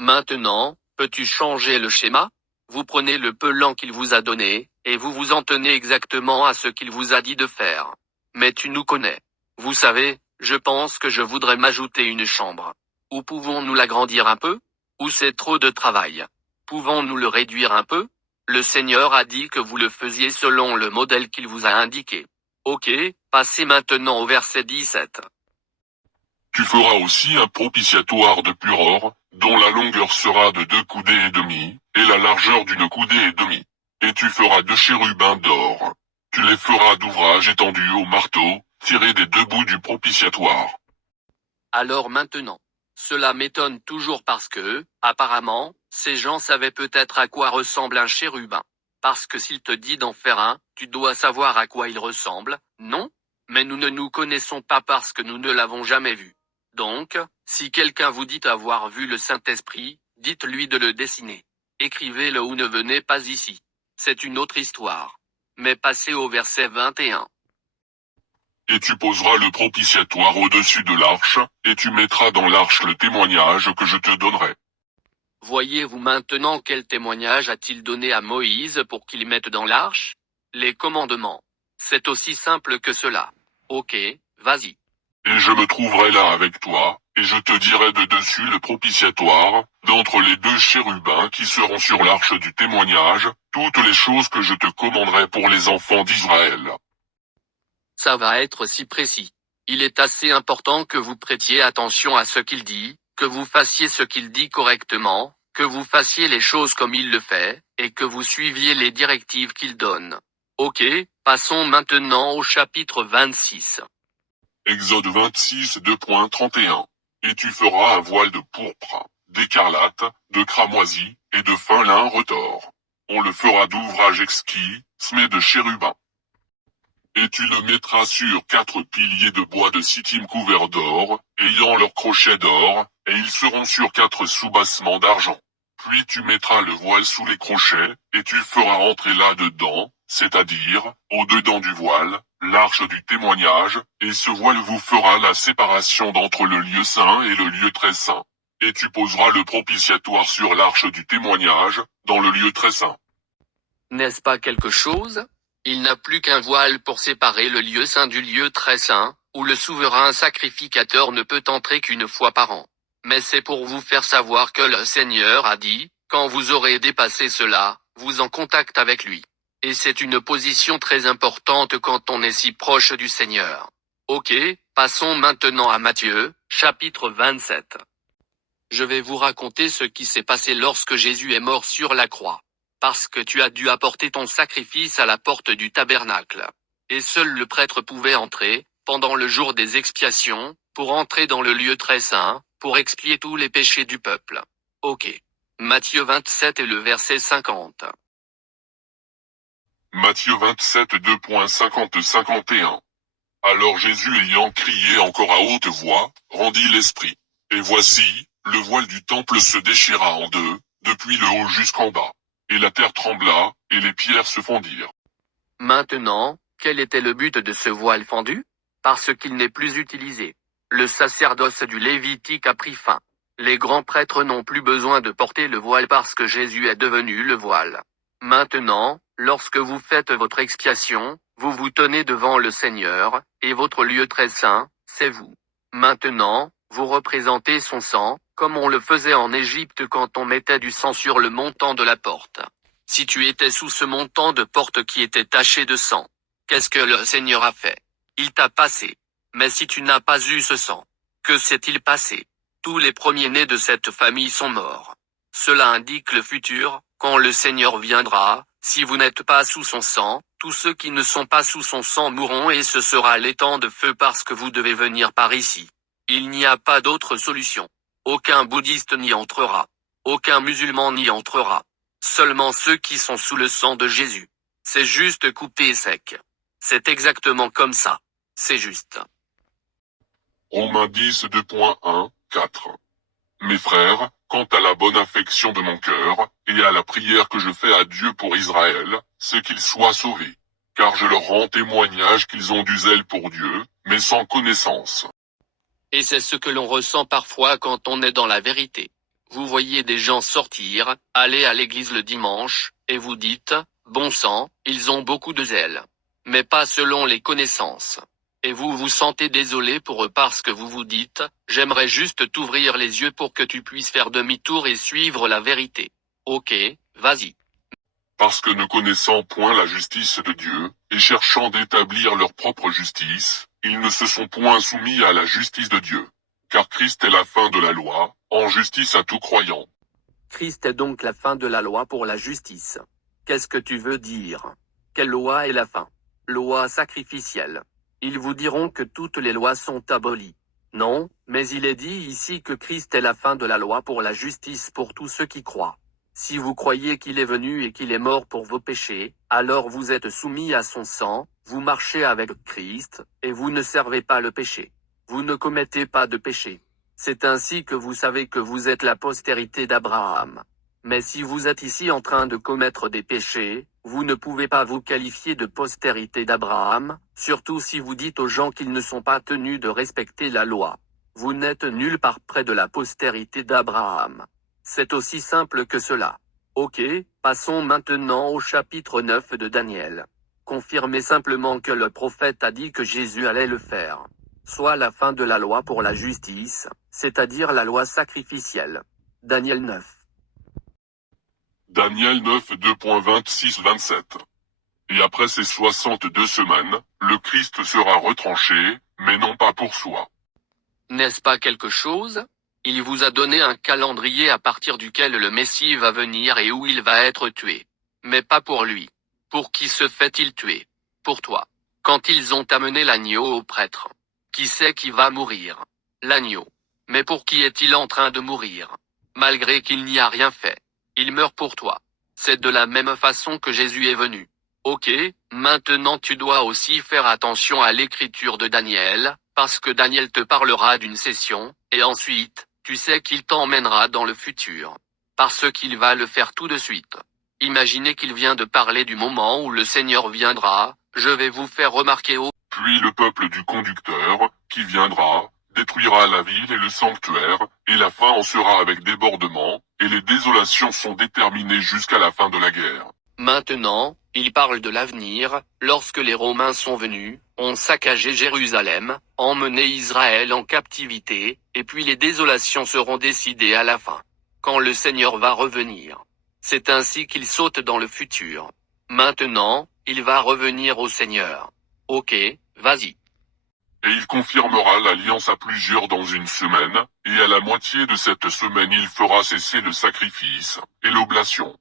Maintenant, peux-tu changer le schéma? Vous prenez le pelant qu'il vous a donné, et vous vous en tenez exactement à ce qu'il vous a dit de faire. Mais tu nous connais. Vous savez, je pense que je voudrais m'ajouter une chambre. Ou pouvons-nous l'agrandir un peu? Ou c'est trop de travail? Pouvons-nous le réduire un peu? Le Seigneur a dit que vous le faisiez selon le modèle qu'il vous a indiqué. Ok, passez maintenant au verset 17. Tu feras aussi un propitiatoire de pur or, dont la longueur sera de 2 coudées et demi, et la largeur d'une coudée et demie. Et tu feras 2 chérubins d'or. Tu les feras d'ouvrage étendu au marteau, tirés des 2 bouts du propitiatoire. Alors maintenant. Cela m'étonne toujours parce que, apparemment, ces gens savaient peut-être à quoi ressemble un chérubin. Parce que s'il te dit d'en faire un, tu dois savoir à quoi il ressemble, non? Mais nous ne nous connaissons pas parce que nous ne l'avons jamais vu. Donc, si quelqu'un vous dit avoir vu le Saint-Esprit, dites-lui de le dessiner. Écrivez-le ou ne venez pas ici. C'est une autre histoire. Mais passez au verset 21. Et tu poseras le propitiatoire au-dessus de l'arche, et tu mettras dans l'arche le témoignage que je te donnerai. Voyez-vous maintenant quel témoignage a-t-il donné à Moïse pour qu'il mette dans l'arche? Les commandements. C'est aussi simple que cela. Ok, vas-y. Et je me trouverai là avec toi, et je te dirai de dessus le propitiatoire, d'entre les 2 chérubins qui seront sur l'arche du témoignage, toutes les choses que je te commanderai pour les enfants d'Israël. Ça va être si précis. Il est assez important que vous prêtiez attention à ce qu'il dit, que vous fassiez ce qu'il dit correctement, que vous fassiez les choses comme il le fait, et que vous suiviez les directives qu'il donne. Ok, passons maintenant au chapitre 26. Exode 26 2.31. Et tu feras un voile de pourpre, d'écarlate, de cramoisi, et de fin lin retors. On le fera d'ouvrage exquis, semé de chérubins. Et tu le mettras sur 4 piliers de bois de sittim couverts d'or, ayant leurs crochets d'or, et ils seront sur 4 soubassements d'argent. Puis tu mettras le voile sous les crochets, et tu feras entrer là-dedans, c'est-à-dire, au-dedans du voile, l'arche du témoignage, et ce voile vous fera la séparation d'entre le lieu saint et le lieu très saint. Et tu poseras le propitiatoire sur l'arche du témoignage, dans le lieu très saint. N'est-ce pas quelque chose? Il n'a plus qu'un voile pour séparer le lieu saint du lieu très saint, où le souverain sacrificateur ne peut entrer qu'une fois par an. Mais c'est pour vous faire savoir que le Seigneur a dit, quand vous aurez dépassé cela, vous en contact avec lui. Et c'est une position très importante quand on est si proche du Seigneur. Ok, passons maintenant à Matthieu, chapitre 27. Je vais vous raconter ce qui s'est passé lorsque Jésus est mort sur la croix. Parce que tu as dû apporter ton sacrifice à la porte du tabernacle. Et seul le prêtre pouvait entrer, pendant le jour des expiations, pour entrer dans le lieu très saint, pour expier tous les péchés du peuple. Ok. Matthieu 27 et le verset 50. Matthieu 27 2.50-51. Alors Jésus ayant crié encore à haute voix, rendit l'esprit. Et voici, le voile du temple se déchira en deux, depuis le haut jusqu'en bas. Et la terre trembla, et les pierres se fondirent. Maintenant, quel était le but de ce voile fendu? Parce qu'il n'est plus utilisé. Le sacerdoce du Lévitique a pris fin. Les grands prêtres n'ont plus besoin de porter le voile parce que Jésus est devenu le voile. Maintenant, lorsque vous faites votre expiation, vous vous tenez devant le Seigneur, et votre lieu très saint, c'est vous. Maintenant, vous représentez son sang, comme on le faisait en Égypte quand on mettait du sang sur le montant de la porte. Si tu étais sous ce montant de porte qui était taché de sang, qu'est-ce que le Seigneur a fait? Il t'a passé. Mais si tu n'as pas eu ce sang, que s'est-il passé? Tous les premiers-nés de cette famille sont morts. Cela indique le futur, quand le Seigneur viendra, si vous n'êtes pas sous son sang, tous ceux qui ne sont pas sous son sang mourront et ce sera l'étang de feu parce que vous devez venir par ici. Il n'y a pas d'autre solution. Aucun bouddhiste n'y entrera. Aucun musulman n'y entrera. Seulement ceux qui sont sous le sang de Jésus. C'est juste coupé sec. C'est exactement comme ça. C'est juste. Romains 10 2.1-4. Mes frères, quant à la bonne affection de mon cœur, et à la prière que je fais à Dieu pour Israël, c'est qu'ils soient sauvés. Car je leur rends témoignage qu'ils ont du zèle pour Dieu, mais sans connaissance. Et c'est ce que l'on ressent parfois quand on est dans la vérité. Vous voyez des gens sortir, aller à l'église le dimanche, et vous dites, bon sang, ils ont beaucoup de zèle. Mais pas selon les connaissances. Et vous vous sentez désolé pour eux parce que vous vous dites, j'aimerais juste t'ouvrir les yeux pour que tu puisses faire demi-tour et suivre la vérité. Ok, vas-y. Parce que ne connaissant point la justice de Dieu, et cherchant d'établir leur propre justice, ils ne se sont point soumis à la justice de Dieu. Car Christ est la fin de la loi, en justice à tout croyant. Christ est donc la fin de la loi pour la justice. Qu'est-ce que tu veux dire? Quelle loi est la fin? Loi sacrificielle. Ils vous diront que toutes les lois sont abolies. Non, mais il est dit ici que Christ est la fin de la loi pour la justice pour tous ceux qui croient. Si vous croyez qu'il est venu et qu'il est mort pour vos péchés, alors vous êtes soumis à son sang, vous marchez avec Christ, et vous ne servez pas le péché. Vous ne commettez pas de péché. C'est ainsi que vous savez que vous êtes la postérité d'Abraham. Mais si vous êtes ici en train de commettre des péchés, vous ne pouvez pas vous qualifier de postérité d'Abraham, surtout si vous dites aux gens qu'ils ne sont pas tenus de respecter la loi. Vous n'êtes nulle part près de la postérité d'Abraham. C'est aussi simple que cela. Ok, passons maintenant au chapitre 9 de Daniel. Confirmez simplement que le prophète a dit que Jésus allait le faire. Soit la fin de la loi pour la justice, c'est-à-dire la loi sacrificielle. Daniel 9. Daniel 9 2.26-27. Et après ces 62 semaines, le Christ sera retranché, mais non pas pour soi. N'est-ce pas quelque chose? Il vous a donné un calendrier à partir duquel le Messie va venir et où il va être tué. Mais pas pour lui. Pour qui se fait-il tuer? Pour toi. Quand ils ont amené l'agneau au prêtre. Qui sait qui va mourir? L'agneau. Mais pour qui est-il en train de mourir? Malgré qu'il n'y a rien fait. Il meurt pour toi. C'est de la même façon que Jésus est venu. Ok, maintenant tu dois aussi faire attention à l'écriture de Daniel, parce que Daniel te parlera d'une session, et ensuite, tu sais qu'il t'emmènera dans le futur. Parce qu'il va le faire tout de suite. Imaginez qu'il vient de parler du moment où le Seigneur viendra, je vais vous faire remarquer au... Puis le peuple du conducteur, qui viendra, détruira la ville et le sanctuaire, et la fin en sera avec débordement, et les désolations sont déterminées jusqu'à la fin de la guerre. Maintenant, il parle de l'avenir, lorsque les Romains sont venus, ont saccagé Jérusalem, emmené Israël en captivité, et puis les désolations seront décidées à la fin. Quand le Seigneur va revenir. C'est ainsi qu'il saute dans le futur. Maintenant, il va revenir au Seigneur. Ok, vas-y. Et il confirmera l'alliance à plusieurs dans une semaine, et à la moitié de cette semaine il fera cesser le sacrifice, et l'oblation.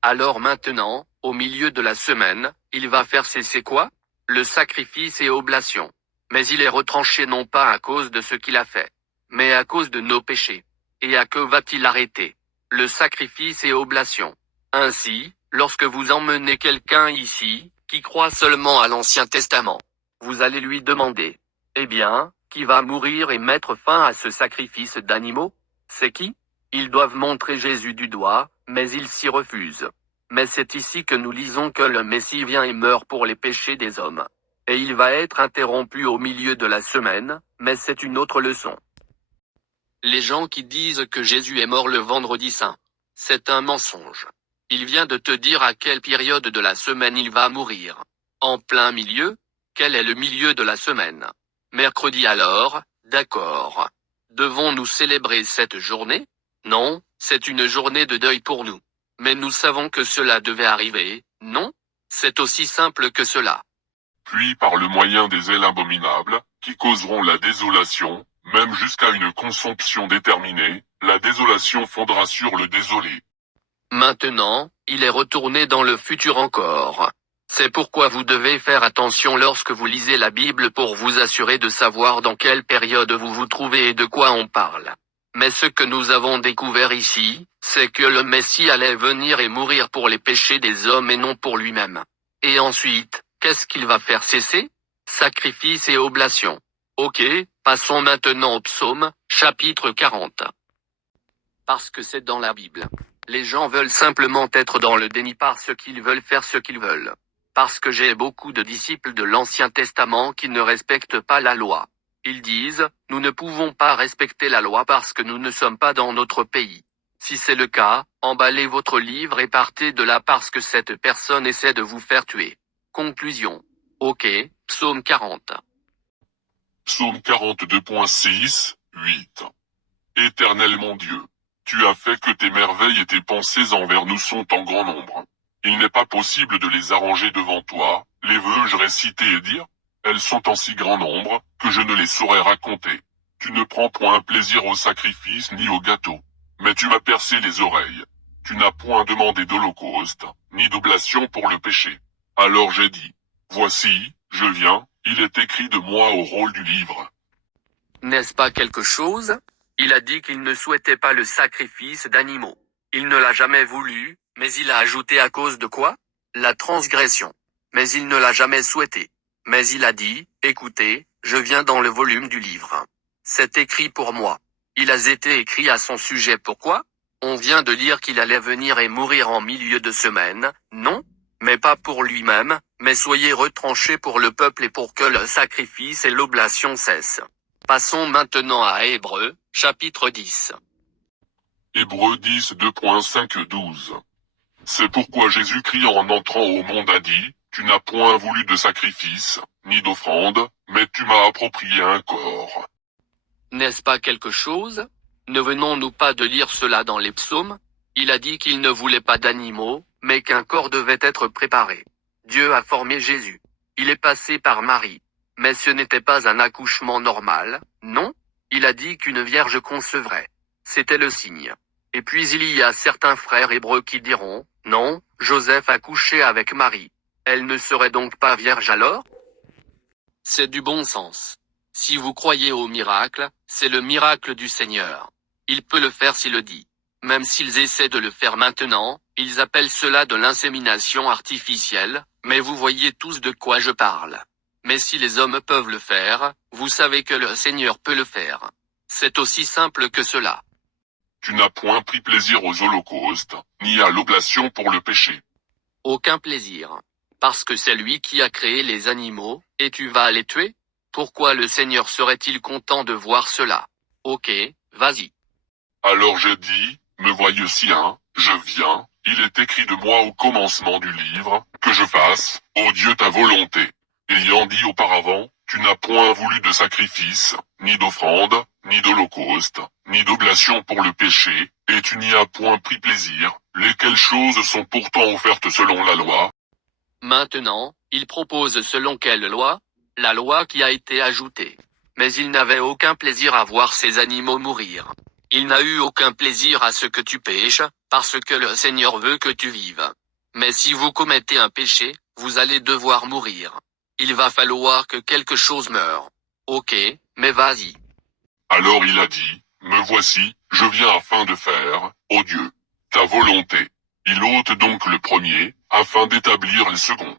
Alors maintenant, au milieu de la semaine, il va faire cesser quoi? Le sacrifice et oblation. Mais il est retranché non pas à cause de ce qu'il a fait, mais à cause de nos péchés. Et à que va-t-il arrêter? Le sacrifice et oblation. Ainsi, lorsque vous emmenez quelqu'un ici, qui croit seulement à l'Ancien Testament, vous allez lui demander, eh bien, qui va mourir et mettre fin à ce sacrifice d'animaux? C'est qui? Ils doivent montrer Jésus du doigt, mais ils s'y refusent. Mais c'est ici que nous lisons que le Messie vient et meurt pour les péchés des hommes. Et il va être interrompu au milieu de la semaine, mais c'est une autre leçon. Les gens qui disent que Jésus est mort le vendredi saint, c'est un mensonge. Il vient de te dire à quelle période de la semaine il va mourir. En plein milieu? Quel est le milieu de la semaine? Mercredi alors, d'accord. Devons-nous célébrer cette journée? Non, c'est une journée de deuil pour nous. Mais nous savons que cela devait arriver, non? C'est aussi simple que cela. Puis par le moyen des ailes abominables, qui causeront la désolation, même jusqu'à une consomption déterminée, la désolation fondra sur le désolé. Maintenant, il est retourné dans le futur encore. C'est pourquoi vous devez faire attention lorsque vous lisez la Bible pour vous assurer de savoir dans quelle période vous vous trouvez et de quoi on parle. Mais ce que nous avons découvert ici, c'est que le Messie allait venir et mourir pour les péchés des hommes et non pour lui-même. Et ensuite, qu'est-ce qu'il va faire cesser? Sacrifice et oblation. Ok, passons maintenant au psaume, chapitre 40. Parce que c'est dans la Bible. Les gens veulent simplement être dans le déni parce qu'ils veulent faire ce qu'ils veulent. Parce que j'ai beaucoup de disciples de l'Ancien Testament qui ne respectent pas la loi. Ils disent, nous ne pouvons pas respecter la loi parce que nous ne sommes pas dans notre pays. Si c'est le cas, emballez votre livre et partez de là parce que cette personne essaie de vous faire tuer. Conclusion. Ok, psaume 40. Psaume 42.6, 8. Éternel mon Dieu, tu as fait que tes merveilles et tes pensées envers nous sont en grand nombre. Il n'est pas possible de les arranger devant toi, les veux-je réciter et dire? Elles sont en si grand nombre, que je ne les saurais raconter. Tu ne prends point plaisir au sacrifice ni au gâteau. Mais tu m'as percé les oreilles. Tu n'as point demandé d'holocauste, ni d'oblation pour le péché. Alors j'ai dit, voici, je viens, il est écrit de moi au rôle du livre. N'est-ce pas quelque chose? Il a dit qu'il ne souhaitait pas le sacrifice d'animaux. Il ne l'a jamais voulu, mais il a ajouté à cause de quoi? La transgression. Mais il ne l'a jamais souhaité. Mais il a dit, écoutez, je viens dans le volume du livre. C'est écrit pour moi. Il a été écrit à son sujet pourquoi? On vient de lire qu'il allait venir et mourir en milieu de semaine, non? Mais pas pour lui-même, mais soyez retranchés pour le peuple et pour que le sacrifice et l'oblation cessent. Passons maintenant à Hébreux, chapitre 10. Hébreux 10 2.5 12. C'est pourquoi Jésus-Christ en entrant au monde a dit, tu n'as point voulu de sacrifice, ni d'offrande, mais tu m'as approprié un corps. N'est-ce pas quelque chose? Ne venons-nous pas de lire cela dans les psaumes? Il a dit qu'il ne voulait pas d'animaux, mais qu'un corps devait être préparé. Dieu a formé Jésus. Il est passé par Marie. Mais ce n'était pas un accouchement normal, non? Il a dit qu'une vierge concevrait. C'était le signe. Et puis il y a certains frères hébreux qui diront, non, Joseph a couché avec Marie. Elle ne serait donc pas vierge alors? C'est du bon sens. Si vous croyez au miracle, c'est le miracle du Seigneur. Il peut le faire s'il le dit. Même s'ils essaient de le faire maintenant, ils appellent cela de l'insémination artificielle, mais vous voyez tous de quoi je parle. Mais si les hommes peuvent le faire, vous savez que le Seigneur peut le faire. C'est aussi simple que cela. Tu n'as point pris plaisir aux holocaustes, ni à l'oblation pour le péché. Aucun plaisir. Parce que c'est lui qui a créé les animaux, et tu vas les tuer? Pourquoi le Seigneur serait-il content de voir cela? Ok, vas-y. Alors j'ai dit, me voici je viens, il est écrit de moi au commencement du livre, que je fasse, ô Dieu ta volonté. Ayant dit auparavant, tu n'as point voulu de sacrifice, ni d'offrande, ni d'holocauste, ni d'oblation pour le péché, et tu n'y as point pris plaisir, lesquelles choses sont pourtant offertes selon la loi. Maintenant, il propose selon quelle loi? la loi qui a été ajoutée. Mais il n'avait aucun plaisir à voir ces animaux mourir. Il n'a eu aucun plaisir à ce que tu péches, parce que le Seigneur veut que tu vives. Mais si vous commettez un péché, vous allez devoir mourir. Il va falloir que quelque chose meure. Ok, mais vas-y. Alors il a dit, me voici, je viens afin de faire, ô Dieu, ta volonté. Il ôte donc le premier, afin d'établir le second.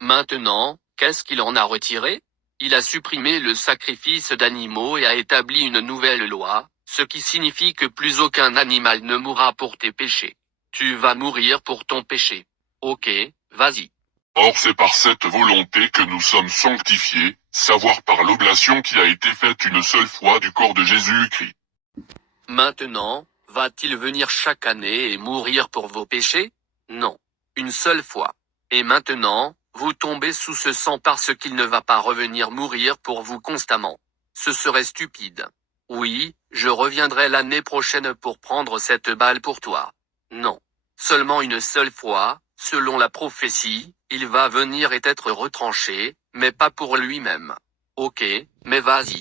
Maintenant, qu'est-ce qu'il en a retiré? Il a supprimé le sacrifice d'animaux et a établi une nouvelle loi, ce qui signifie que plus aucun animal ne mourra pour tes péchés. Tu vas mourir pour ton péché. Ok, vas-y. Or c'est par cette volonté que nous sommes sanctifiés, savoir par l'oblation qui a été faite une seule fois du corps de Jésus-Christ. Maintenant, va-t-il venir chaque année et mourir pour vos péchés? Non. Une seule fois. Et maintenant, vous tombez sous ce sang parce qu'il ne va pas revenir mourir pour vous constamment. Ce serait stupide. Oui, je reviendrai l'année prochaine pour prendre cette balle pour toi. Non. Seulement une seule fois, selon la prophétie, il va venir et être retranché, mais pas pour lui-même. Ok, mais vas-y.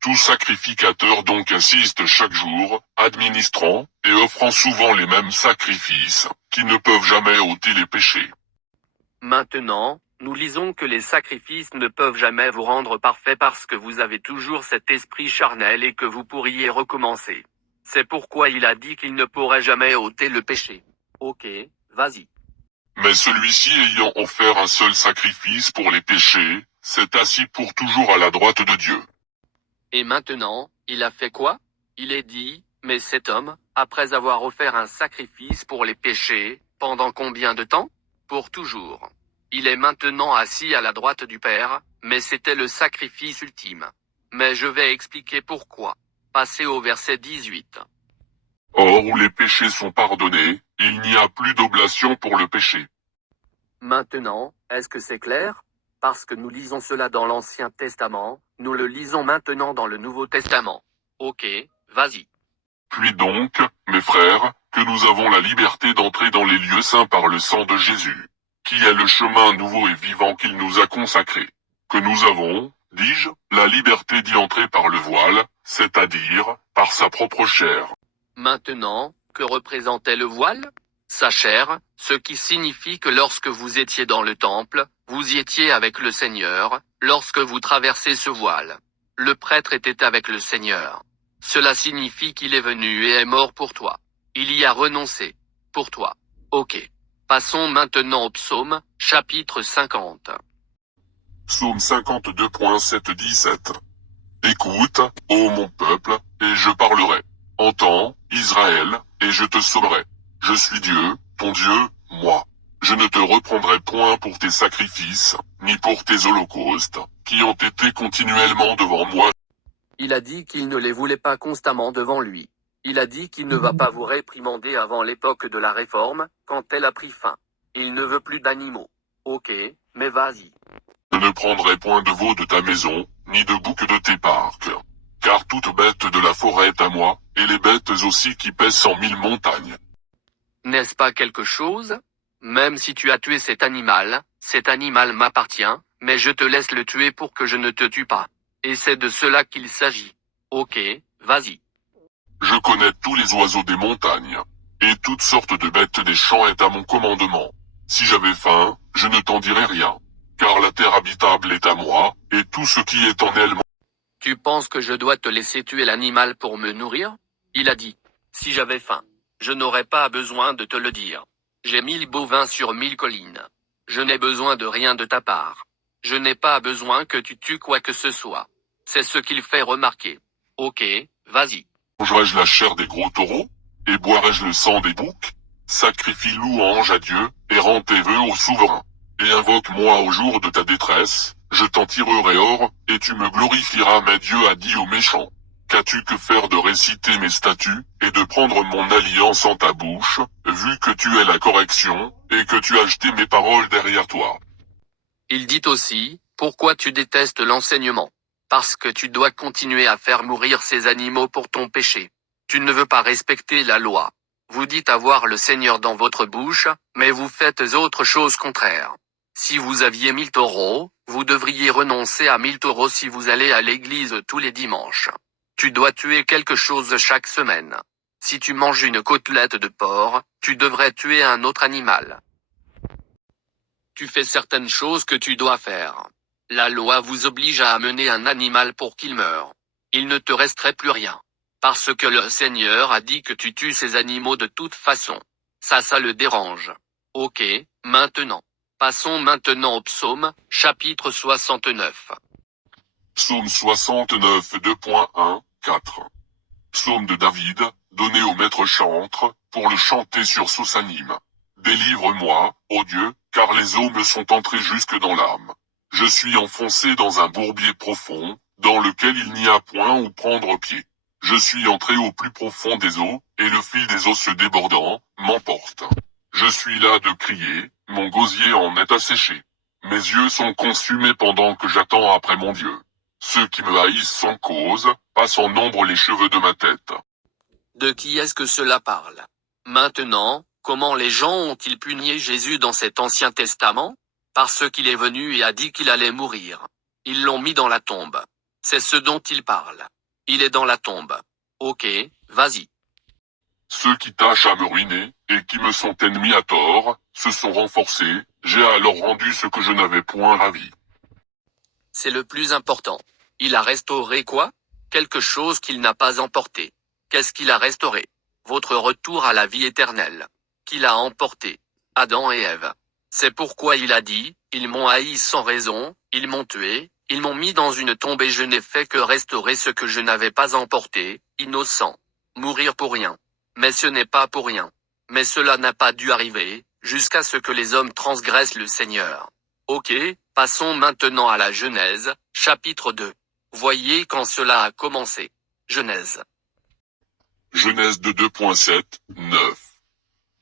Tout sacrificateur donc insiste chaque jour, administrant, et offrant souvent les mêmes sacrifices, qui ne peuvent jamais ôter les péchés. Maintenant, nous lisons que les sacrifices ne peuvent jamais vous rendre parfait parce que vous avez toujours cet esprit charnel et que vous pourriez recommencer. C'est pourquoi il a dit qu'il ne pourrait jamais ôter le péché. Ok, vas-y. Mais celui-ci ayant offert un seul sacrifice pour les péchés, s'est assis pour toujours à la droite de Dieu. Et maintenant, il a fait quoi? Il est dit, mais cet homme, après avoir offert un sacrifice pour les péchés, pendant combien de temps? Pour toujours. Il est maintenant assis à la droite du Père, mais c'était le sacrifice ultime. Mais je vais expliquer pourquoi. Passez au verset 18. Or où les péchés sont pardonnés, il n'y a plus d'oblation pour le péché. Maintenant, est-ce que c'est clair? Parce que nous lisons cela dans l'Ancien Testament, nous le lisons maintenant dans le Nouveau Testament. Ok, vas-y. Puis donc, mes frères, que nous avons la liberté d'entrer dans les lieux saints par le sang de Jésus, qui est le chemin nouveau et vivant qu'il nous a consacré. Que nous avons, dis-je, la liberté d'y entrer par le voile, c'est-à-dire, par sa propre chair. Maintenant, que représentait le voile? Sa chair, ce qui signifie que lorsque vous étiez dans le temple, vous y étiez avec le Seigneur, lorsque vous traversez ce voile. Le prêtre était avec le Seigneur. Cela signifie qu'il est venu et est mort pour toi. Il y a renoncé. Pour toi. Ok. Passons maintenant au psaume, chapitre 50. Psaume 52.7-17. Écoute, ô mon peuple, et je parlerai. Entends, Israël, et je te sauverai. Je suis Dieu, ton Dieu, moi. Je ne te reprendrai point pour tes sacrifices, ni pour tes holocaustes, qui ont été continuellement devant moi. Il a dit qu'il ne les voulait pas constamment devant lui. Il a dit qu'il ne va pas vous réprimander avant l'époque de la réforme, quand elle a pris fin. Il ne veut plus d'animaux. Ok, mais vas-y. Je ne prendrai point de veau de ta maison, ni de bouc de tes parcs. Car toute bête de la forêt est à moi, et les bêtes aussi qui pèsent 100 000 montagnes. N'est-ce pas quelque chose? Même si tu as tué cet animal m'appartient, mais je te laisse le tuer pour que je ne te tue pas. Et c'est de cela qu'il s'agit. Ok, vas-y. Je connais tous les oiseaux des montagnes, et toutes sortes de bêtes des champs est à mon commandement. Si j'avais faim, je ne t'en dirais rien. Car la terre habitable est à moi, et tout ce qui est en elle. Tu penses que je dois te laisser tuer l'animal pour me nourrir? Il a dit. Si j'avais faim, je n'aurais pas besoin de te le dire. J'ai 1000 bovins sur 1000 collines. Je n'ai besoin de rien de ta part. Je n'ai pas besoin que tu tues quoi que ce soit. C'est ce qu'il fait remarquer. Ok, vas-y. Mangerai-je la chair des gros taureaux? Et boirai-je le sang des boucs? Sacrifie louange à Dieu, et rends tes vœux au souverain. Et invoque-moi au jour de ta détresse, je t'en tirerai hors, et tu me glorifieras. Mais Dieu a dit aux méchants. Qu'as-tu que faire de réciter mes statuts, et de prendre mon alliance en ta bouche, vu que tu es la correction, et que tu as jeté mes paroles derrière toi? Il dit aussi, pourquoi tu détestes l'enseignement? Parce que tu dois continuer à faire mourir ces animaux pour ton péché. Tu ne veux pas respecter la loi. Vous dites avoir le Seigneur dans votre bouche, mais vous faites autre chose contraire. Si vous aviez 1000 taureaux, Vous devriez renoncer à 1000 taureaux si vous allez à l'église tous les dimanches. Tu dois tuer quelque chose chaque semaine. Si tu manges une côtelette de porc, tu devrais tuer un autre animal. Tu fais certaines choses que tu dois faire. La loi vous oblige à amener un animal pour qu'il meure. Il ne te resterait plus rien. Parce que le Seigneur a dit que tu tues ces animaux de toute façon. Ça le dérange. Ok, maintenant. Passons maintenant au psaume, chapitre 69. Psaume 69 2.1, 4. Psaume de David, donné au maître chantre, pour le chanter sur Sosanim. Délivre-moi, ô Dieu, car les eaux me sont entrées jusque dans l'âme. Je suis enfoncé dans un bourbier profond, dans lequel il n'y a point où prendre pied. Je suis entré au plus profond des eaux, et le fil des eaux se débordant, m'emporte. Je suis là de crier, mon gosier en est asséché. Mes yeux sont consumés pendant que j'attends après mon Dieu. Ceux qui me haïssent sans cause, passent en nombre les cheveux de ma tête. De qui est-ce que cela parle? Maintenant, comment les gens ont-ils pu nier Jésus dans cet Ancien Testament? Parce qu'il est venu et a dit qu'il allait mourir. Ils l'ont mis dans la tombe. C'est ce dont il parle. Il est dans la tombe. Ok, vas-y. Ceux qui tâchent à me ruiner, et qui me sont ennemis à tort, se sont renforcés, j'ai alors rendu ce que je n'avais point ravi. C'est le plus important. Il a restauré quoi? Quelque chose qu'il n'a pas emporté. Qu'est-ce qu'il a restauré? Votre retour à la vie éternelle. Qu'il a emporté. Adam et Ève. C'est pourquoi il a dit, ils m'ont haï sans raison, ils m'ont tué, ils m'ont mis dans une tombe et je n'ai fait que restaurer ce que je n'avais pas emporté, innocent. Mourir pour rien. Mais ce n'est pas pour rien. Mais cela n'a pas dû arriver, jusqu'à ce que les hommes transgressent le Seigneur. Ok, passons maintenant à la Genèse, chapitre 2. Voyez quand cela a commencé. Genèse. Genèse de 2.7, 9.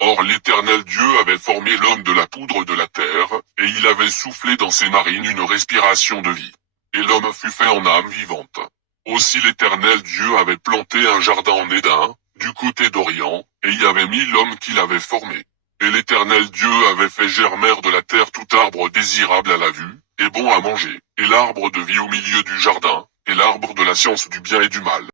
Or l'Éternel Dieu avait formé l'homme de la poudre de la terre, et il avait soufflé dans ses narines une respiration de vie. Et l'homme fut fait en âme vivante. Aussi l'Éternel Dieu avait planté un jardin en Éden, du côté d'Orient, et y avait mis l'homme qu'il avait formé. Et l'Éternel Dieu avait fait germer de la terre tout arbre désirable à la vue, et bon à manger, et l'arbre de vie au milieu du jardin, et l'arbre de la science du bien et du mal.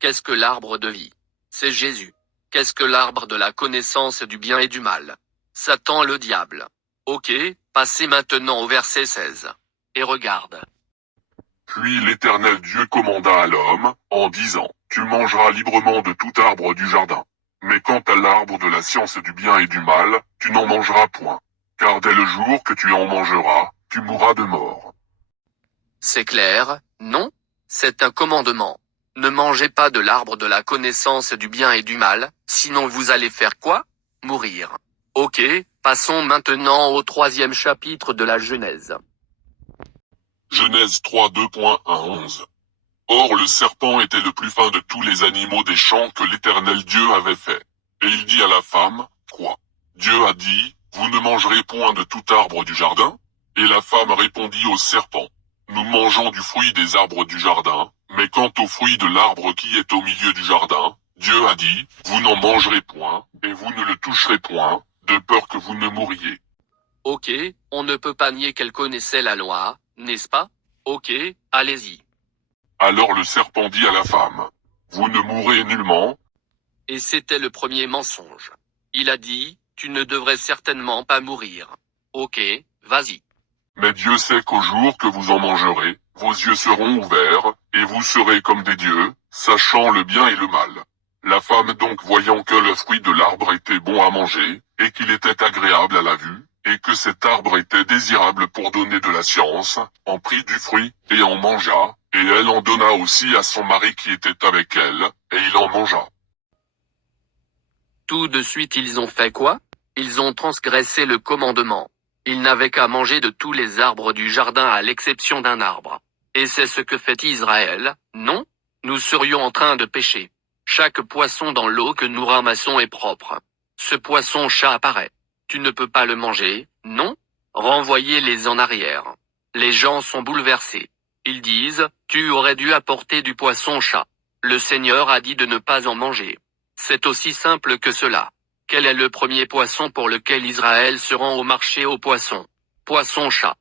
Qu'est-ce que l'arbre de vie? C'est Jésus. Qu'est-ce que l'arbre de la connaissance du bien et du mal? Satan le diable. Ok, passez maintenant au verset 16. Et regarde. Puis l'Éternel Dieu commanda à l'homme, en disant, tu mangeras librement de tout arbre du jardin. Mais quant à l'arbre de la science du bien et du mal, tu n'en mangeras point. Car dès le jour que tu en mangeras, tu mourras de mort. C'est clair, non? C'est un commandement. Ne mangez pas de l'arbre de la connaissance du bien et du mal, sinon vous allez faire quoi? Mourir. Ok, passons maintenant au 3e chapitre de la Genèse. Genèse 3 2.1-11. Or le serpent était le plus fin de tous les animaux des champs que l'Éternel Dieu avait fait. Et il dit à la femme, quoi? Dieu a dit, vous ne mangerez point de tout arbre du jardin? Et la femme répondit au serpent, nous mangeons du fruit des arbres du jardin, mais quant au fruit de l'arbre qui est au milieu du jardin, Dieu a dit, vous n'en mangerez point, et vous ne le toucherez point, de peur que vous ne mouriez. Ok, on ne peut pas nier qu'elle connaissait la loi, n'est-ce pas? Ok, allez-y. Alors le serpent dit à la femme, vous ne mourrez nullement. Et c'était le premier mensonge. Il a dit, tu ne devrais certainement pas mourir. Ok, vas-y. Mais Dieu sait qu'au jour que vous en mangerez, vos yeux seront ouverts, et vous serez comme des dieux, sachant le bien et le mal. La femme donc voyant que le fruit de l'arbre était bon à manger, et qu'il était agréable à la vue, et que cet arbre était désirable pour donner de la science, en prit du fruit, et en mangea, et elle en donna aussi à son mari qui était avec elle, et il en mangea. Tout de suite ils ont fait quoi? Ils ont transgressé le commandement. Ils n'avaient qu'à manger de tous les arbres du jardin à l'exception d'un arbre. Et c'est ce que fait Israël, non? Nous serions en train de pécher. Chaque poisson dans l'eau que nous ramassons est propre. Ce poisson-chat apparaît. Tu ne peux pas le manger, non? Renvoyez-les en arrière. Les gens sont bouleversés. Ils disent, tu aurais dû apporter du poisson-chat. Le Seigneur a dit de ne pas en manger. C'est aussi simple que cela. Quel est le premier poisson pour lequel Israël se rend au marché aux poissons? Poisson-chat.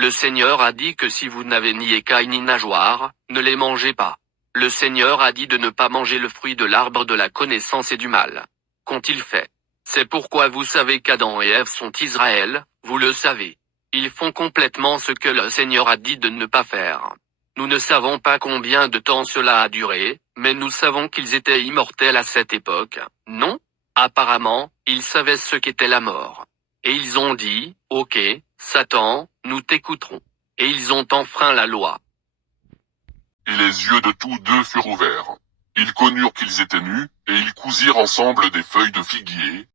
Le Seigneur a dit que si vous n'avez ni écailles ni nageoires, ne les mangez pas. Le Seigneur a dit de ne pas manger le fruit de l'arbre de la connaissance et du mal. Qu'ont-ils fait? C'est pourquoi vous savez qu'Adam et Ève sont Israël, vous le savez. Ils font complètement ce que le Seigneur a dit de ne pas faire. Nous ne savons pas combien de temps cela a duré, mais nous savons qu'ils étaient immortels à cette époque, non? Apparemment, ils savaient ce qu'était la mort. Et ils ont dit, ok, Satan, nous t'écouterons. Et ils ont enfreint la loi. Et les yeux de tous deux furent ouverts. Ils connurent qu'ils étaient nus, et ils cousirent ensemble des feuilles de figuier.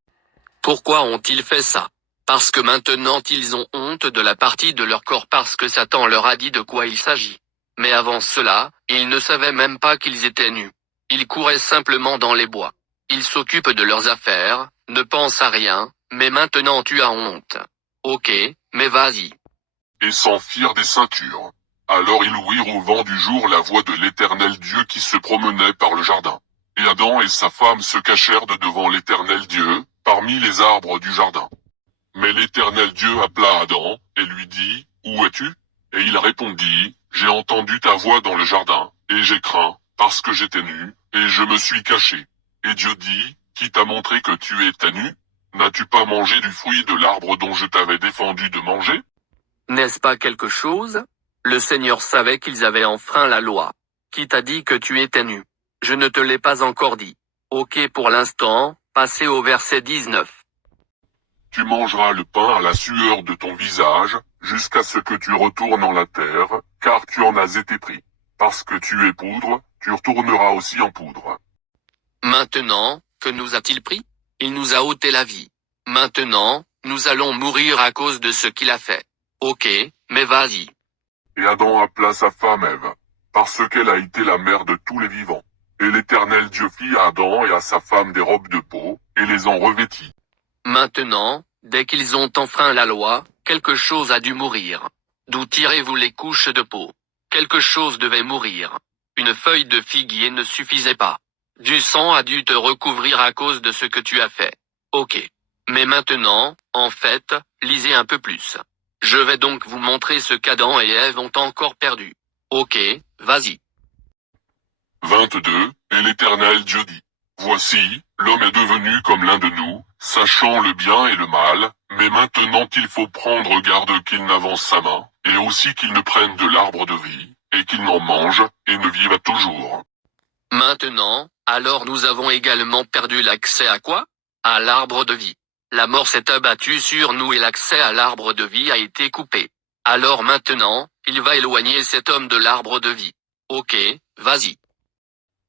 Pourquoi ont-ils fait ça? Parce que maintenant ils ont honte de la partie de leur corps parce que Satan leur a dit de quoi il s'agit. Mais avant cela, ils ne savaient même pas qu'ils étaient nus. Ils couraient simplement dans les bois. Ils s'occupent de leurs affaires, ne pensent à rien, mais maintenant tu as honte. Ok, mais vas-y. Et s'en firent des ceintures. Alors ils ouïrent au vent du jour la voix de l'Éternel Dieu qui se promenait par le jardin. Et Adam et sa femme se cachèrent de devant l'Éternel Dieu, parmi les arbres du jardin. Mais l'Éternel Dieu appela Adam, et lui dit, Où es-tu? Et il répondit, J'ai entendu ta voix dans le jardin, et j'ai craint, parce que j'étais nu, et je me suis caché. Et Dieu dit, Qui t'a montré que tu étais nu? N'as-tu pas mangé du fruit de l'arbre dont je t'avais défendu de manger? N'est-ce pas quelque chose? Le Seigneur savait qu'ils avaient enfreint la loi. Qui t'a dit que tu étais nu? Je ne te l'ai pas encore dit. Ok pour l'instant, passez au verset 19. Tu mangeras le pain à la sueur de ton visage, jusqu'à ce que tu retournes en la terre, car tu en as été pris. Parce que tu es poudre, tu retourneras aussi en poudre. Maintenant, que nous a-t-il pris? Il nous a ôté la vie. Maintenant, nous allons mourir à cause de ce qu'il a fait. Ok, mais vas-y. Et Adam appela sa femme Ève, parce qu'elle a été la mère de tous les vivants. Et l'Éternel Dieu fit à Adam et à sa femme des robes de peau, et les en revêtit. Maintenant, dès qu'ils ont enfreint la loi, quelque chose a dû mourir. D'où tirez-vous les couches de peau? Quelque chose devait mourir. Une feuille de figuier ne suffisait pas. Du sang a dû te recouvrir à cause de ce que tu as fait. Ok. Mais maintenant, en fait, lisez un peu plus. Je vais donc vous montrer ce qu'Adam et Ève ont encore perdu. Ok, vas-y. 22. Et l'Éternel Dieu dit, Voici, l'homme est devenu comme l'un de nous, sachant le bien et le mal, mais maintenant il faut prendre garde qu'il n'avance sa main, et aussi qu'il ne prenne de l'arbre de vie, et qu'il n'en mange, et ne vive toujours. Maintenant, alors nous avons également perdu l'accès à quoi? À l'arbre de vie. La mort s'est abattue sur nous et l'accès à l'arbre de vie a été coupé. Alors maintenant, il va éloigner cet homme de l'arbre de vie. Ok, vas-y.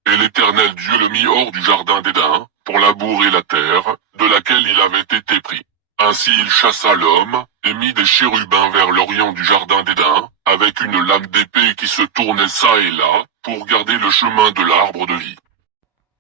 Et l'Éternel Dieu le mit hors du jardin d'Éden, pour labourer la terre, de laquelle il avait été pris. Ainsi il chassa l'homme, et mit des chérubins vers l'orient du jardin d'Éden, avec une lame d'épée qui se tournait çà et là, pour garder le chemin de l'arbre de vie.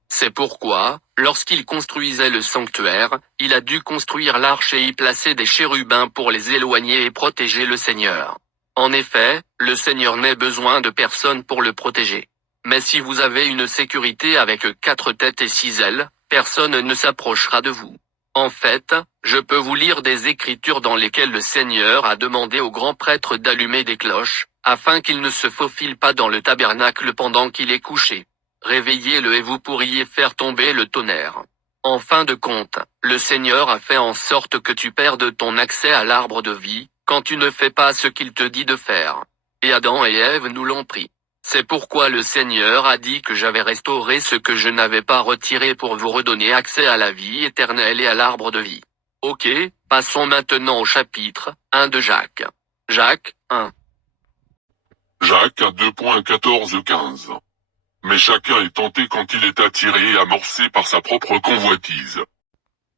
C'est pourquoi, lorsqu'il construisait le sanctuaire, il a dû construire l'arche et y placer des chérubins pour les éloigner et protéger le Seigneur. En effet, le Seigneur n'a besoin de personne pour le protéger. Mais si vous avez une sécurité avec 4 têtes et 6 ailes, personne ne s'approchera de vous. En fait, je peux vous lire des écritures dans lesquelles le Seigneur a demandé au grand prêtre d'allumer des cloches, afin qu'il ne se faufile pas dans le tabernacle pendant qu'il est couché. Réveillez-le et vous pourriez faire tomber le tonnerre. En fin de compte, le Seigneur a fait en sorte que tu perdes ton accès à l'arbre de vie, quand tu ne fais pas ce qu'il te dit de faire. Et Adam et Ève nous l'ont pris. C'est pourquoi le Seigneur a dit que j'avais restauré ce que je n'avais pas retiré pour vous redonner accès à la vie éternelle et à l'arbre de vie. Ok, passons maintenant au chapitre 1 de Jacques. Jacques 1. Jacques à 2.14-15. Mais chacun est tenté quand il est attiré et amorcé par sa propre convoitise.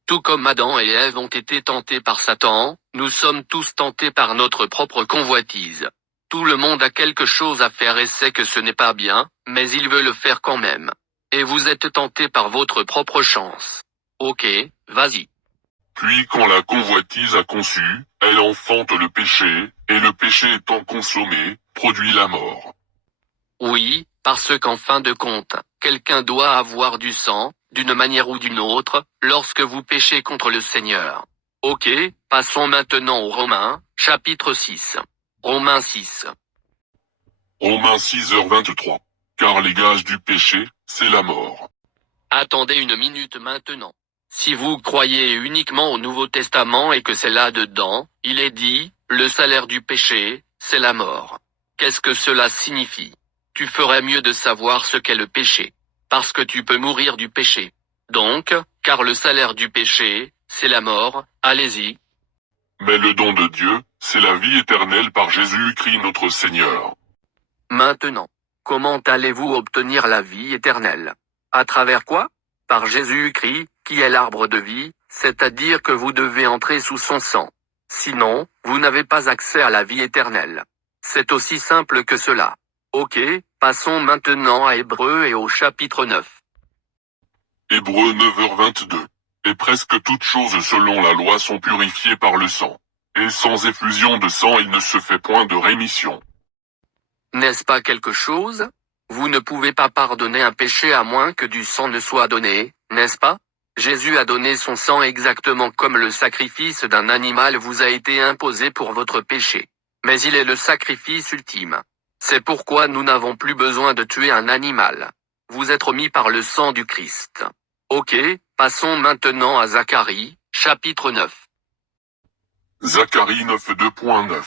Tout comme Adam et Ève ont été tentés par Satan, nous sommes tous tentés par notre propre convoitise. Tout le monde a quelque chose à faire et sait que ce n'est pas bien, mais il veut le faire quand même. Et vous êtes tentés par votre propre chance. Ok, vas-y. Puis quand la convoitise a conçu, elle enfante le péché, et le péché étant consommé, produit la mort. Oui, parce qu'en fin de compte, quelqu'un doit avoir du sang, d'une manière ou d'une autre, lorsque vous péchez contre le Seigneur. Ok, passons maintenant aux Romains, chapitre 6. Romains 6. Romains 6h23. Car les gages du péché, c'est la mort. Attendez une minute maintenant. Si vous croyez uniquement au Nouveau Testament et que c'est là-dedans, il est dit, le salaire du péché, c'est la mort. Qu'est-ce que cela signifie? Tu ferais mieux de savoir ce qu'est le péché. Parce que tu peux mourir du péché. Donc, car le salaire du péché, c'est la mort, allez-y. Mais le don de Dieu, c'est la vie éternelle par Jésus-Christ notre Seigneur. Maintenant, comment allez-vous obtenir la vie éternelle? À travers quoi? Par Jésus-Christ, qui est l'arbre de vie, c'est-à-dire que vous devez entrer sous son sang. Sinon, vous n'avez pas accès à la vie éternelle. C'est aussi simple que cela. Ok, passons maintenant à Hébreux et au chapitre 9. Hébreux 9h22. Et presque toutes choses selon la loi sont purifiées par le sang. Et sans effusion de sang il ne se fait point de rémission. N'est-ce pas quelque chose? Vous ne pouvez pas pardonner un péché à moins que du sang ne soit donné, n'est-ce pas? Jésus a donné son sang exactement comme le sacrifice d'un animal vous a été imposé pour votre péché. Mais il est le sacrifice ultime. C'est pourquoi nous n'avons plus besoin de tuer un animal. Vous êtes remis par le sang du Christ. Ok, passons maintenant à Zacharie, chapitre 9. Zacharie 9:2.9.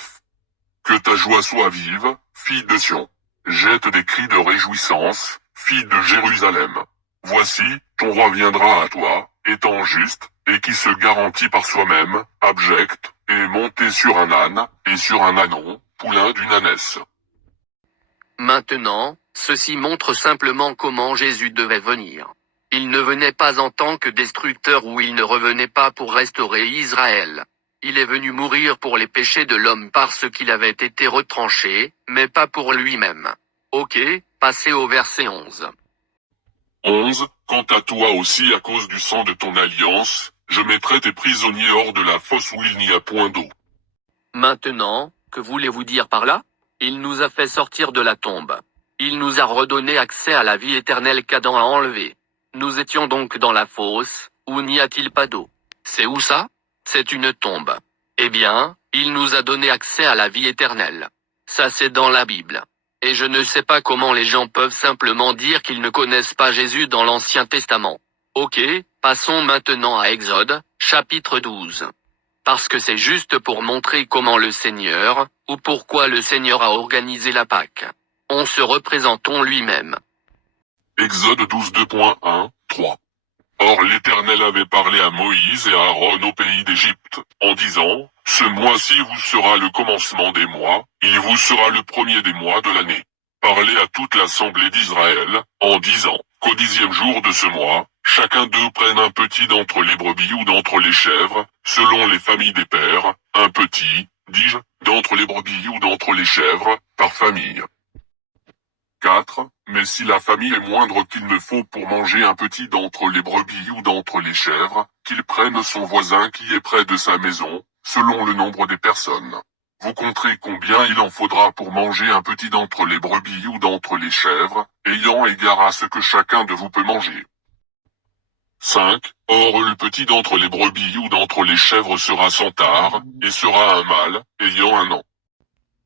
Que ta joie soit vive, fille de Sion. Jette des cris de réjouissance, fille de Jérusalem. Voici, ton roi viendra à toi, étant juste, et qui se garantit par soi-même, abject, et monté sur un âne, et sur un ânon, poulain d'une ânesse. Maintenant, ceci montre simplement comment Jésus devait venir. Il ne venait pas en tant que destructeur ou il ne revenait pas pour restaurer Israël. Il est venu mourir pour les péchés de l'homme parce qu'il avait été retranché, mais pas pour lui-même. Ok, passez au verset 11. 11. Quant à toi aussi à cause du sang de ton alliance, je mettrai tes prisonniers hors de la fosse où il n'y a point d'eau. Maintenant, que voulez-vous dire par là? Il nous a fait sortir de la tombe. Il nous a redonné accès à la vie éternelle qu'Adam a enlevée. Nous étions donc dans la fosse, où n'y a-t-il pas d'eau? C'est où ça? C'est une tombe. Eh bien, il nous a donné accès à la vie éternelle. Ça c'est dans la Bible. Et je ne sais pas comment les gens peuvent simplement dire qu'ils ne connaissent pas Jésus dans l'Ancien Testament. Ok, passons maintenant à Exode, chapitre 12. Parce que c'est juste pour montrer comment le Seigneur, ou pourquoi le Seigneur a organisé la Pâque. On se représentons lui-même. Exode 12:2.1, 3. Or l'Éternel avait parlé à Moïse et à Aaron au pays d'Égypte, en disant, ce mois-ci vous sera le commencement des mois, il vous sera le premier des mois de l'année. Parlez à toute l'assemblée d'Israël, en disant, qu'au 10e jour de ce mois, chacun d'eux prenne un petit d'entre les brebis ou d'entre les chèvres, selon les familles des pères, un petit, dis-je, d'entre les brebis ou d'entre les chèvres, par famille. 4. Mais si la famille est moindre qu'il ne faut pour manger un petit d'entre les brebis ou d'entre les chèvres, qu'il prenne son voisin qui est près de sa maison, selon le nombre des personnes. Vous compterez combien il en faudra pour manger un petit d'entre les brebis ou d'entre les chèvres, ayant égard à ce que chacun de vous peut manger. 5. Or le petit d'entre les brebis ou d'entre les chèvres sera sans tare, et sera un mâle, ayant un an.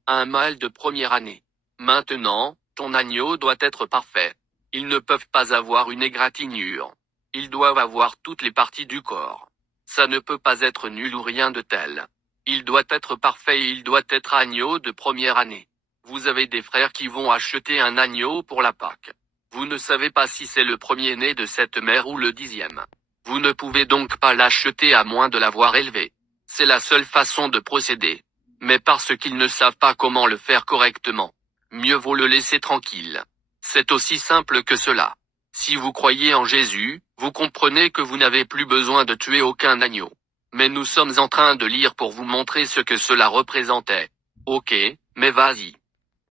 Un mâle de première année. Maintenant, ton agneau doit être parfait. Ils ne peuvent pas avoir une égratignure. Ils doivent avoir toutes les parties du corps. Ça ne peut pas être nul ou rien de tel. Il doit être parfait et il doit être agneau de première année. Vous avez des frères qui vont acheter un agneau pour la Pâque. Vous ne savez pas si c'est le premier-né de cette mère ou le 10e. Vous ne pouvez donc pas l'acheter à moins de l'avoir élevé. C'est la seule façon de procéder. Mais parce qu'ils ne savent pas comment le faire correctement, mieux vaut le laisser tranquille. C'est aussi simple que cela. Si vous croyez en Jésus, vous comprenez que vous n'avez plus besoin de tuer aucun agneau. Mais nous sommes en train de lire pour vous montrer ce que cela représentait. Ok, mais vas-y.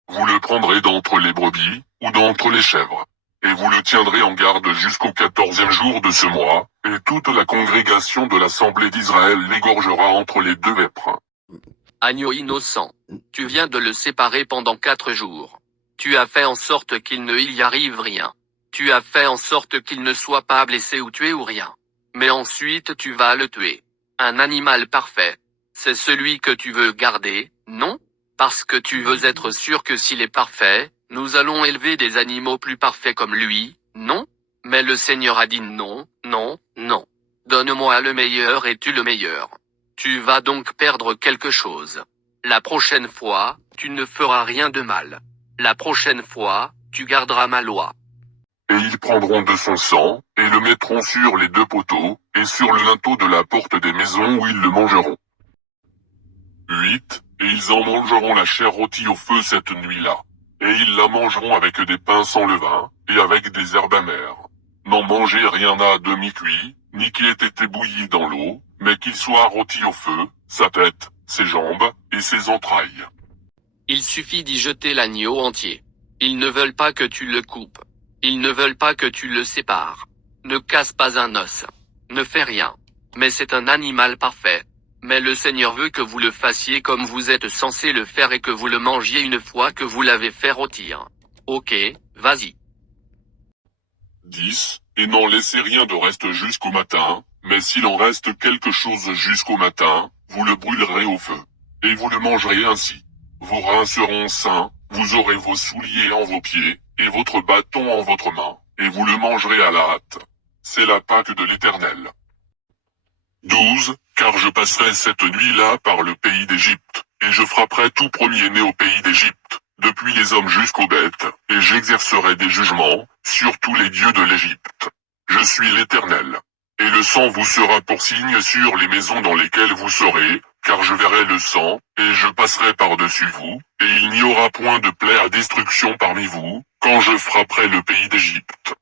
Vous le prendrez d'entre les brebis, ou d'entre les chèvres. Et vous le tiendrez en garde jusqu'au 14e jour de ce mois, et toute la congrégation de l'assemblée d'Israël l'égorgera entre les deux vêpres. Agneau innocent. Tu viens de le séparer pendant 4 jours. Tu as fait en sorte qu'il ne y arrive rien. Tu as fait en sorte qu'il ne soit pas blessé ou tué ou rien. Mais ensuite tu vas le tuer. Un animal parfait. C'est celui que tu veux garder, non? Parce que tu veux être sûr que s'il est parfait, nous allons élever des animaux plus parfaits comme lui, non? Mais le Seigneur a dit non, non, non. Donne-moi le meilleur et tue le meilleur. Tu vas donc perdre quelque chose. La prochaine fois, tu ne feras rien de mal. La prochaine fois, tu garderas ma loi. Et ils prendront de son sang, et le mettront sur les deux poteaux, et sur le linteau de la porte des maisons où ils le mangeront. 8. Et ils en mangeront la chair rôtie au feu cette nuit-là. Et ils la mangeront avec des pains sans levain, et avec des herbes amères. N'en mangez rien à demi-cuit, ni qui ait été bouilli dans l'eau, mais qu'il soit rôti au feu, sa tête, ses jambes, et ses entrailles. Il suffit d'y jeter l'agneau entier. Ils ne veulent pas que tu le coupes. Ils ne veulent pas que tu le sépares. Ne casse pas un os. Ne fais rien. Mais c'est un animal parfait. Mais le Seigneur veut que vous le fassiez comme vous êtes censé le faire et que vous le mangiez une fois que vous l'avez fait rôtir. Ok, vas-y. 10. Et n'en laissez rien de reste jusqu'au matin, mais s'il en reste quelque chose jusqu'au matin, vous le brûlerez au feu. Et vous le mangerez ainsi. Vos reins seront sains, vous aurez vos souliers en vos pieds, et votre bâton en votre main, et vous le mangerez à la hâte. C'est la Pâque de l'Éternel. 12. Car je passerai cette nuit-là par le pays d'Égypte, et je frapperai tout premier-né au pays d'Égypte, depuis les hommes jusqu'aux bêtes, et j'exercerai des jugements sur tous les dieux de l'Égypte. Je suis l'Éternel. Et le sang vous sera pour signe sur les maisons dans lesquelles vous serez, car je verrai le sang, et je passerai par-dessus vous, et il n'y aura point de plaie à destruction parmi vous, quand je frapperai le pays d'Égypte.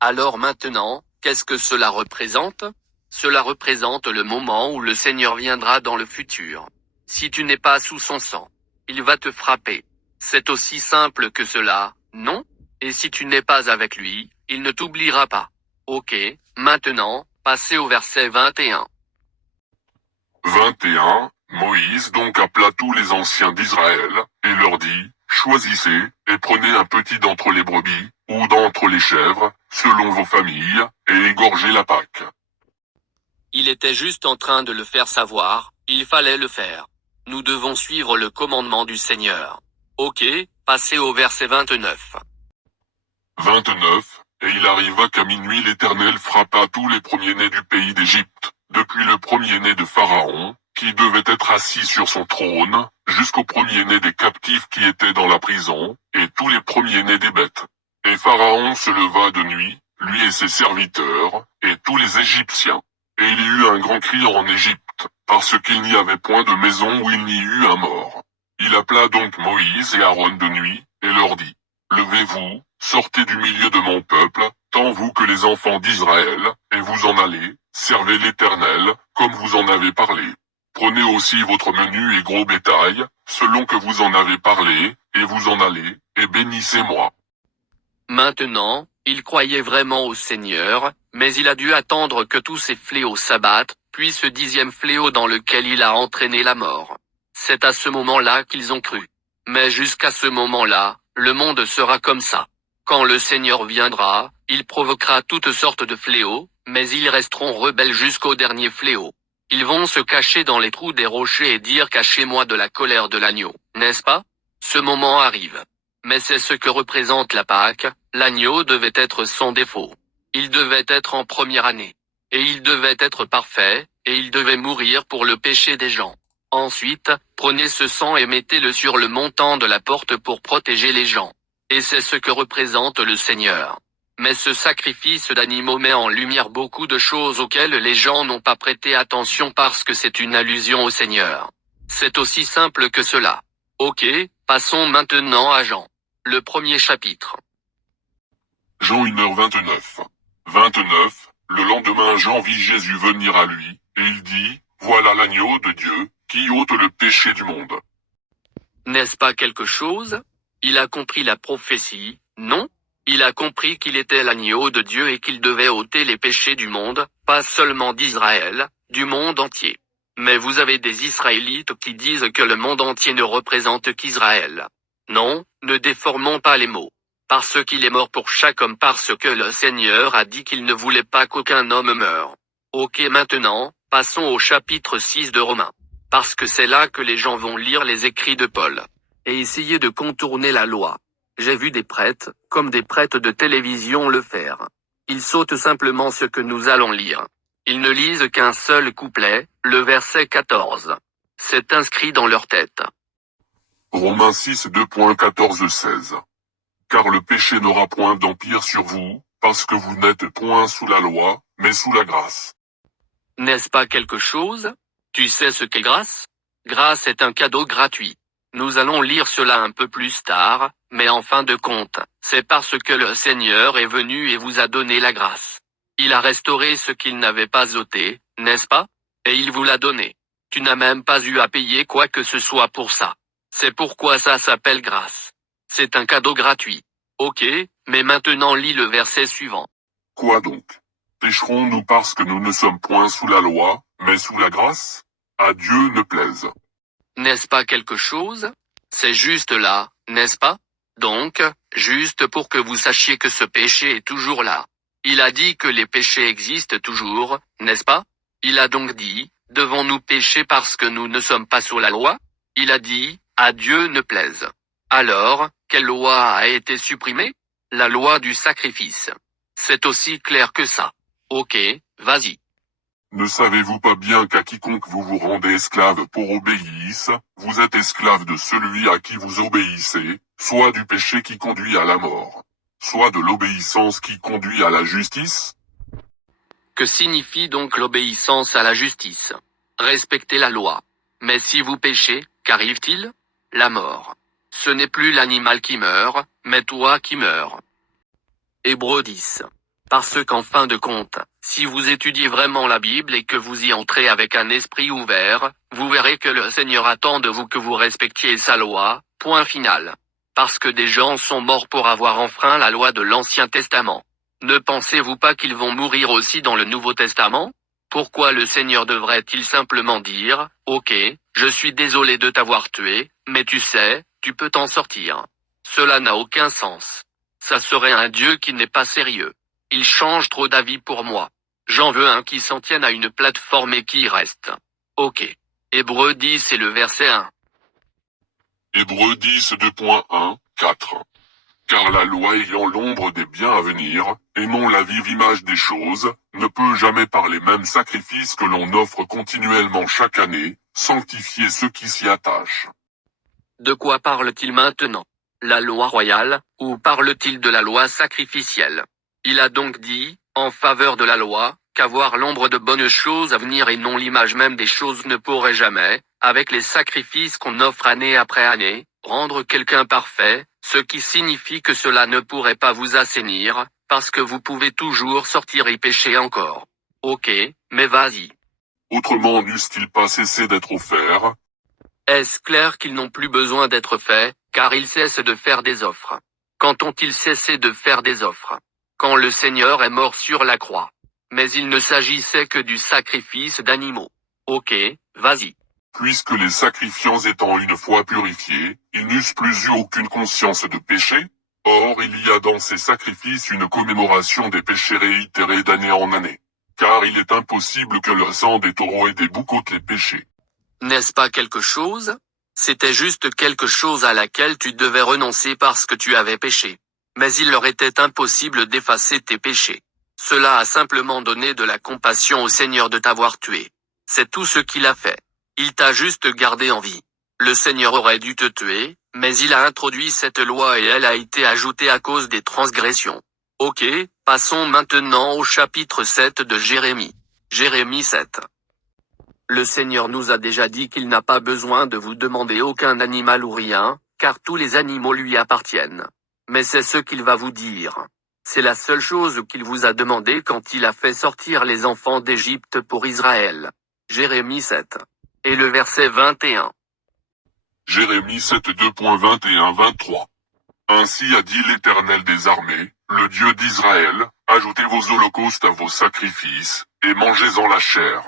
Alors maintenant, qu'est-ce que cela représente? Cela représente le moment où le Seigneur viendra dans le futur. Si tu n'es pas sous son sang, il va te frapper. C'est aussi simple que cela, non? Et si tu n'es pas avec lui, il ne t'oubliera pas. Ok, maintenant, passez au verset 21. 21. Moïse donc appela tous les anciens d'Israël, et leur dit, choisissez, et prenez un petit d'entre les brebis, ou d'entre les chèvres, selon vos familles, et égorgez la Pâque. Il était juste en train de le faire savoir, il fallait le faire. Nous devons suivre le commandement du Seigneur. Ok, passez au verset 29. 29. Et il arriva qu'à minuit l'Éternel frappa tous les premiers-nés du pays d'Égypte, depuis le premier-né de Pharaon, qui devait être assis sur son trône, jusqu'au premier-né des captifs qui étaient dans la prison, et tous les premiers-nés des bêtes. Et Pharaon se leva de nuit, lui et ses serviteurs, et tous les Égyptiens. Et il y eut un grand cri en Égypte, parce qu'il n'y avait point de maison où il n'y eut un mort. Il appela donc Moïse et Aaron de nuit, et leur dit, levez-vous, sortez du milieu de mon peuple, tant vous que les enfants d'Israël, et vous en allez, servez l'Éternel, comme vous en avez parlé. Prenez aussi votre menu et gros bétail, selon que vous en avez parlé, et vous en allez, et bénissez-moi. Maintenant, il croyait vraiment au Seigneur, mais il a dû attendre que tous ces fléaux s'abattent, puis ce 10e fléau dans lequel il a entraîné la mort. C'est à ce moment-là qu'ils ont cru. Mais jusqu'à ce moment-là, le monde sera comme ça. Quand le Seigneur viendra, il provoquera toutes sortes de fléaux, mais ils resteront rebelles jusqu'au dernier fléau. Ils vont se cacher dans les trous des rochers et dire cachez-moi de la colère de l'agneau, n'est-ce pas? Ce moment arrive. Mais c'est ce que représente la Pâque, l'agneau devait être sans défaut. Il devait être en première année. Et il devait être parfait, et il devait mourir pour le péché des gens. Ensuite, prenez ce sang et mettez-le sur le montant de la porte pour protéger les gens. Et c'est ce que représente le Seigneur. Mais ce sacrifice d'animaux met en lumière beaucoup de choses auxquelles les gens n'ont pas prêté attention parce que c'est une allusion au Seigneur. C'est aussi simple que cela. Ok, passons maintenant à Jean. Le premier chapitre. Jean 1h29. 29. Le lendemain Jean vit Jésus venir à lui, et il dit, voilà l'agneau de Dieu, qui ôte le péché du monde. N'est-ce pas quelque chose? Il a compris la prophétie, non? Il a compris qu'il était l'agneau de Dieu et qu'il devait ôter les péchés du monde, pas seulement d'Israël, du monde entier. Mais vous avez des Israélites qui disent que le monde entier ne représente qu'Israël. Non, ne déformons pas les mots. Parce qu'il est mort pour chaque homme parce que le Seigneur a dit qu'il ne voulait pas qu'aucun homme meure. Ok, maintenant, passons au chapitre 6 de Romains. Parce que c'est là que les gens vont lire les écrits de Paul. Et essayer de contourner la loi. J'ai vu des prêtres, comme des prêtres de télévision le faire. Ils sautent simplement ce que nous allons lire. Ils ne lisent qu'un seul couplet, le verset 14. C'est inscrit dans leur tête. Romains 6 2.14-16. Car le péché n'aura point d'empire sur vous, parce que vous n'êtes point sous la loi, mais sous la grâce. N'est-ce pas quelque chose? Tu sais ce qu'est grâce? Grâce est un cadeau gratuit. Nous allons lire cela un peu plus tard, mais en fin de compte, c'est parce que le Seigneur est venu et vous a donné la grâce. Il a restauré ce qu'il n'avait pas ôté, n'est-ce pas? Et il vous l'a donné. Tu n'as même pas eu à payer quoi que ce soit pour ça. C'est pourquoi ça s'appelle grâce. C'est un cadeau gratuit. Ok, mais maintenant lis le verset suivant. Quoi donc? Pécherons-nous parce que nous ne sommes point sous la loi, mais sous la grâce? À Dieu ne plaise. N'est-ce pas quelque chose? C'est juste là, n'est-ce pas? Donc, juste pour que vous sachiez que ce péché est toujours là. Il a dit que les péchés existent toujours, n'est-ce pas? Il a donc dit, devons-nous pécher parce que nous ne sommes pas sous la loi? Il a dit, à Dieu ne plaise. Alors, quelle loi a été supprimée? La loi du sacrifice. C'est aussi clair que ça. Ok, vas-y. Ne savez-vous pas bien qu'à quiconque vous vous rendez esclave pour obéisse, vous êtes esclave de celui à qui vous obéissez, soit du péché qui conduit à la mort, soit de l'obéissance qui conduit à la justice? Que signifie donc l'obéissance à la justice? Respecter la loi. Mais si vous péchez, qu'arrive-t-il? La mort. Ce n'est plus l'animal qui meurt, mais toi qui meurs. Hébreux 10. Parce qu'en fin de compte, si vous étudiez vraiment la Bible et que vous y entrez avec un esprit ouvert, vous verrez que le Seigneur attend de vous que vous respectiez sa loi, point final. Parce que des gens sont morts pour avoir enfreint la loi de l'Ancien Testament. Ne pensez-vous pas qu'ils vont mourir aussi dans le Nouveau Testament? Pourquoi le Seigneur devrait-il simplement dire, ok, je suis désolé de t'avoir tué, mais tu sais, tu peux t'en sortir. Cela n'a aucun sens. Ça serait un Dieu qui n'est pas sérieux. Il change trop d'avis pour moi. J'en veux un qui s'en tienne à une plateforme et qui y reste. Ok. Hébreux 10 et le verset 1. Hébreux 10 2.1-4. Car la loi ayant l'ombre des biens à venir, et non la vive image des choses, ne peut jamais par les mêmes sacrifices que l'on offre continuellement chaque année, sanctifier ceux qui s'y attachent. De quoi parle-t-il maintenant? La loi royale, ou parle-t-il de la loi sacrificielle? Il a donc dit, en faveur de la loi, qu'avoir l'ombre de bonnes choses à venir et non l'image même des choses ne pourrait jamais, avec les sacrifices qu'on offre année après année, rendre quelqu'un parfait, ce qui signifie que cela ne pourrait pas vous assainir, parce que vous pouvez toujours sortir et pécher encore. Ok, mais vas-y. Autrement n'eussent-ils pas cessé d'être offerts? Est-ce clair qu'ils n'ont plus besoin d'être faits, car ils cessent de faire des offres? Quand ont-ils cessé de faire des offres? Quand le Seigneur est mort sur la croix. Mais il ne s'agissait que du sacrifice d'animaux. Ok, vas-y. Puisque les sacrifiants étant une fois purifiés, ils n'eussent plus eu aucune conscience de péché? Or il y a dans ces sacrifices une commémoration des péchés réitérés d'année en année. Car il est impossible que le sang des taureaux et des boucs ôte les péchés. N'est-ce pas quelque chose? C'était juste quelque chose à laquelle tu devais renoncer parce que tu avais péché. Mais il leur était impossible d'effacer tes péchés. Cela a simplement donné de la compassion au Seigneur de t'avoir tué. C'est tout ce qu'il a fait. Il t'a juste gardé en vie. Le Seigneur aurait dû te tuer, mais il a introduit cette loi et elle a été ajoutée à cause des transgressions. Ok, passons maintenant au chapitre 7 de Jérémie. Jérémie 7. Le Seigneur nous a déjà dit qu'il n'a pas besoin de vous demander aucun animal ou rien, car tous les animaux lui appartiennent. Mais c'est ce qu'il va vous dire. C'est la seule chose qu'il vous a demandé quand il a fait sortir les enfants d'Égypte pour Israël. Jérémie 7. Et le verset 21. Jérémie 7 2.21-23. Ainsi a dit l'Éternel des armées, le Dieu d'Israël, ajoutez vos holocaustes à vos sacrifices, et mangez-en la chair.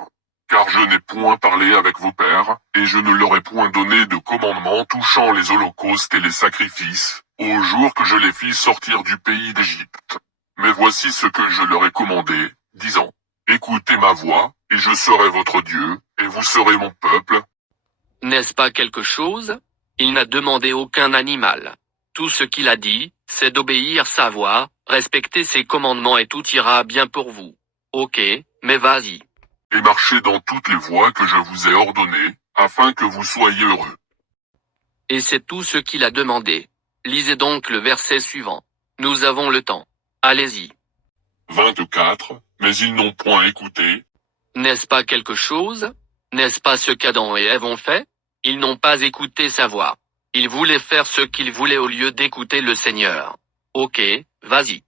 Car je n'ai point parlé avec vos pères, et je ne leur ai point donné de commandement touchant les holocaustes et les sacrifices, au jour que je les fis sortir du pays d'Égypte. Mais voici ce que je leur ai commandé, disant, écoutez ma voix, et je serai votre Dieu, et vous serez mon peuple. N'est-ce pas quelque chose? Il n'a demandé aucun animal. Tout ce qu'il a dit, c'est d'obéir sa voix, respecter ses commandements et tout ira bien pour vous. Ok, mais vas-y. Et marchez dans toutes les voies que je vous ai ordonnées, afin que vous soyez heureux. Et c'est tout ce qu'il a demandé. Lisez donc le verset suivant. Nous avons le temps. Allez-y. 24. Mais ils n'ont point écouté. N'est-ce pas quelque chose? N'est-ce pas ce qu'Adam et Ève ont fait? Ils n'ont pas écouté sa voix. Ils voulaient faire ce qu'ils voulaient au lieu d'écouter le Seigneur. Ok, vas-y.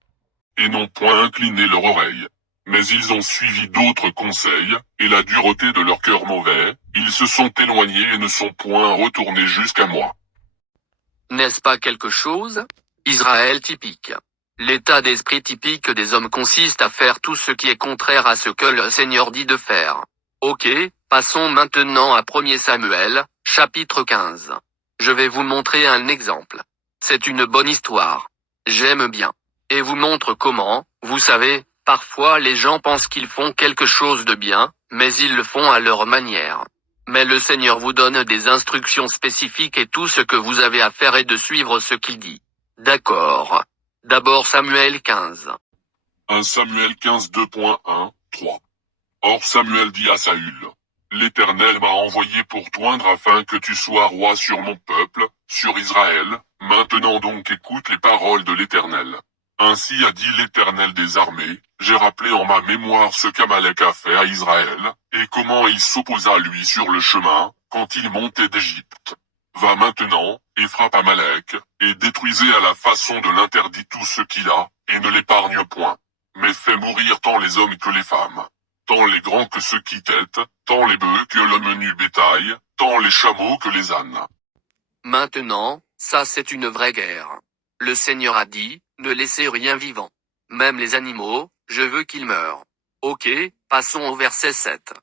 Et n'ont point incliné leur oreille. Mais ils ont suivi d'autres conseils, et la dureté de leur cœur mauvais, ils se sont éloignés et ne sont point retournés jusqu'à moi. N'est-ce pas quelque chose? Israël typique. L'état d'esprit typique des hommes consiste à faire tout ce qui est contraire à ce que le Seigneur dit de faire. Ok, passons maintenant à 1er Samuel, chapitre 15. Je vais vous montrer un exemple. C'est une bonne histoire. J'aime bien. Et vous montre comment, vous savez, parfois les gens pensent qu'ils font quelque chose de bien, mais ils le font à leur manière. Mais le Seigneur vous donne des instructions spécifiques et tout ce que vous avez à faire est de suivre ce qu'il dit. D'accord. D'abord Samuel 15. 1 Samuel 15 2.1, 3. Or Samuel dit à Saül, l'Éternel m'a envoyé pour t'oindre afin que tu sois roi sur mon peuple, sur Israël, maintenant donc écoute les paroles de l'Éternel. Ainsi a dit l'Éternel des armées, j'ai rappelé en ma mémoire ce qu'Amalek a fait à Israël, et comment il s'opposa à lui sur le chemin, quand il montait d'Égypte. Va maintenant, et frappe Amalek, et détruisez à la façon de l'interdit tout ce qu'il a, et ne l'épargne point. Mais fais mourir tant les hommes que les femmes. Tant les grands que ceux qui quêtent, tant les bœufs que le menu bétail, tant les chameaux que les ânes. Maintenant, ça c'est une vraie guerre. Le Seigneur a dit, ne laissez rien vivant. Même les animaux, je veux qu'ils meurent. Ok, passons au verset 7.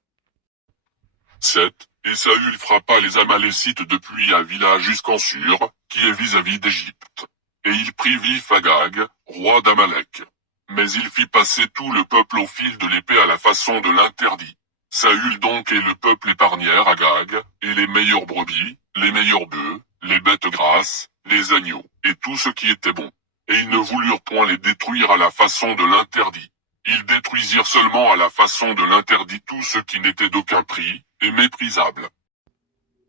7. Et Saül frappa les Amalécites depuis Avila jusqu'en Sur, qui est vis-à-vis d'Égypte. Et il prit vif Agag, roi d'Amalek. Mais il fit passer tout le peuple au fil de l'épée à la façon de l'interdit. Saül donc et le peuple épargnèrent Agag, et les meilleures brebis, les meilleurs bœufs, les bêtes grasses, les agneaux, et tout ce qui était bon. Et ils ne voulurent point les détruire à la façon de l'interdit. Ils détruisirent seulement à la façon de l'interdit tout ce qui n'était d'aucun prix, et méprisable.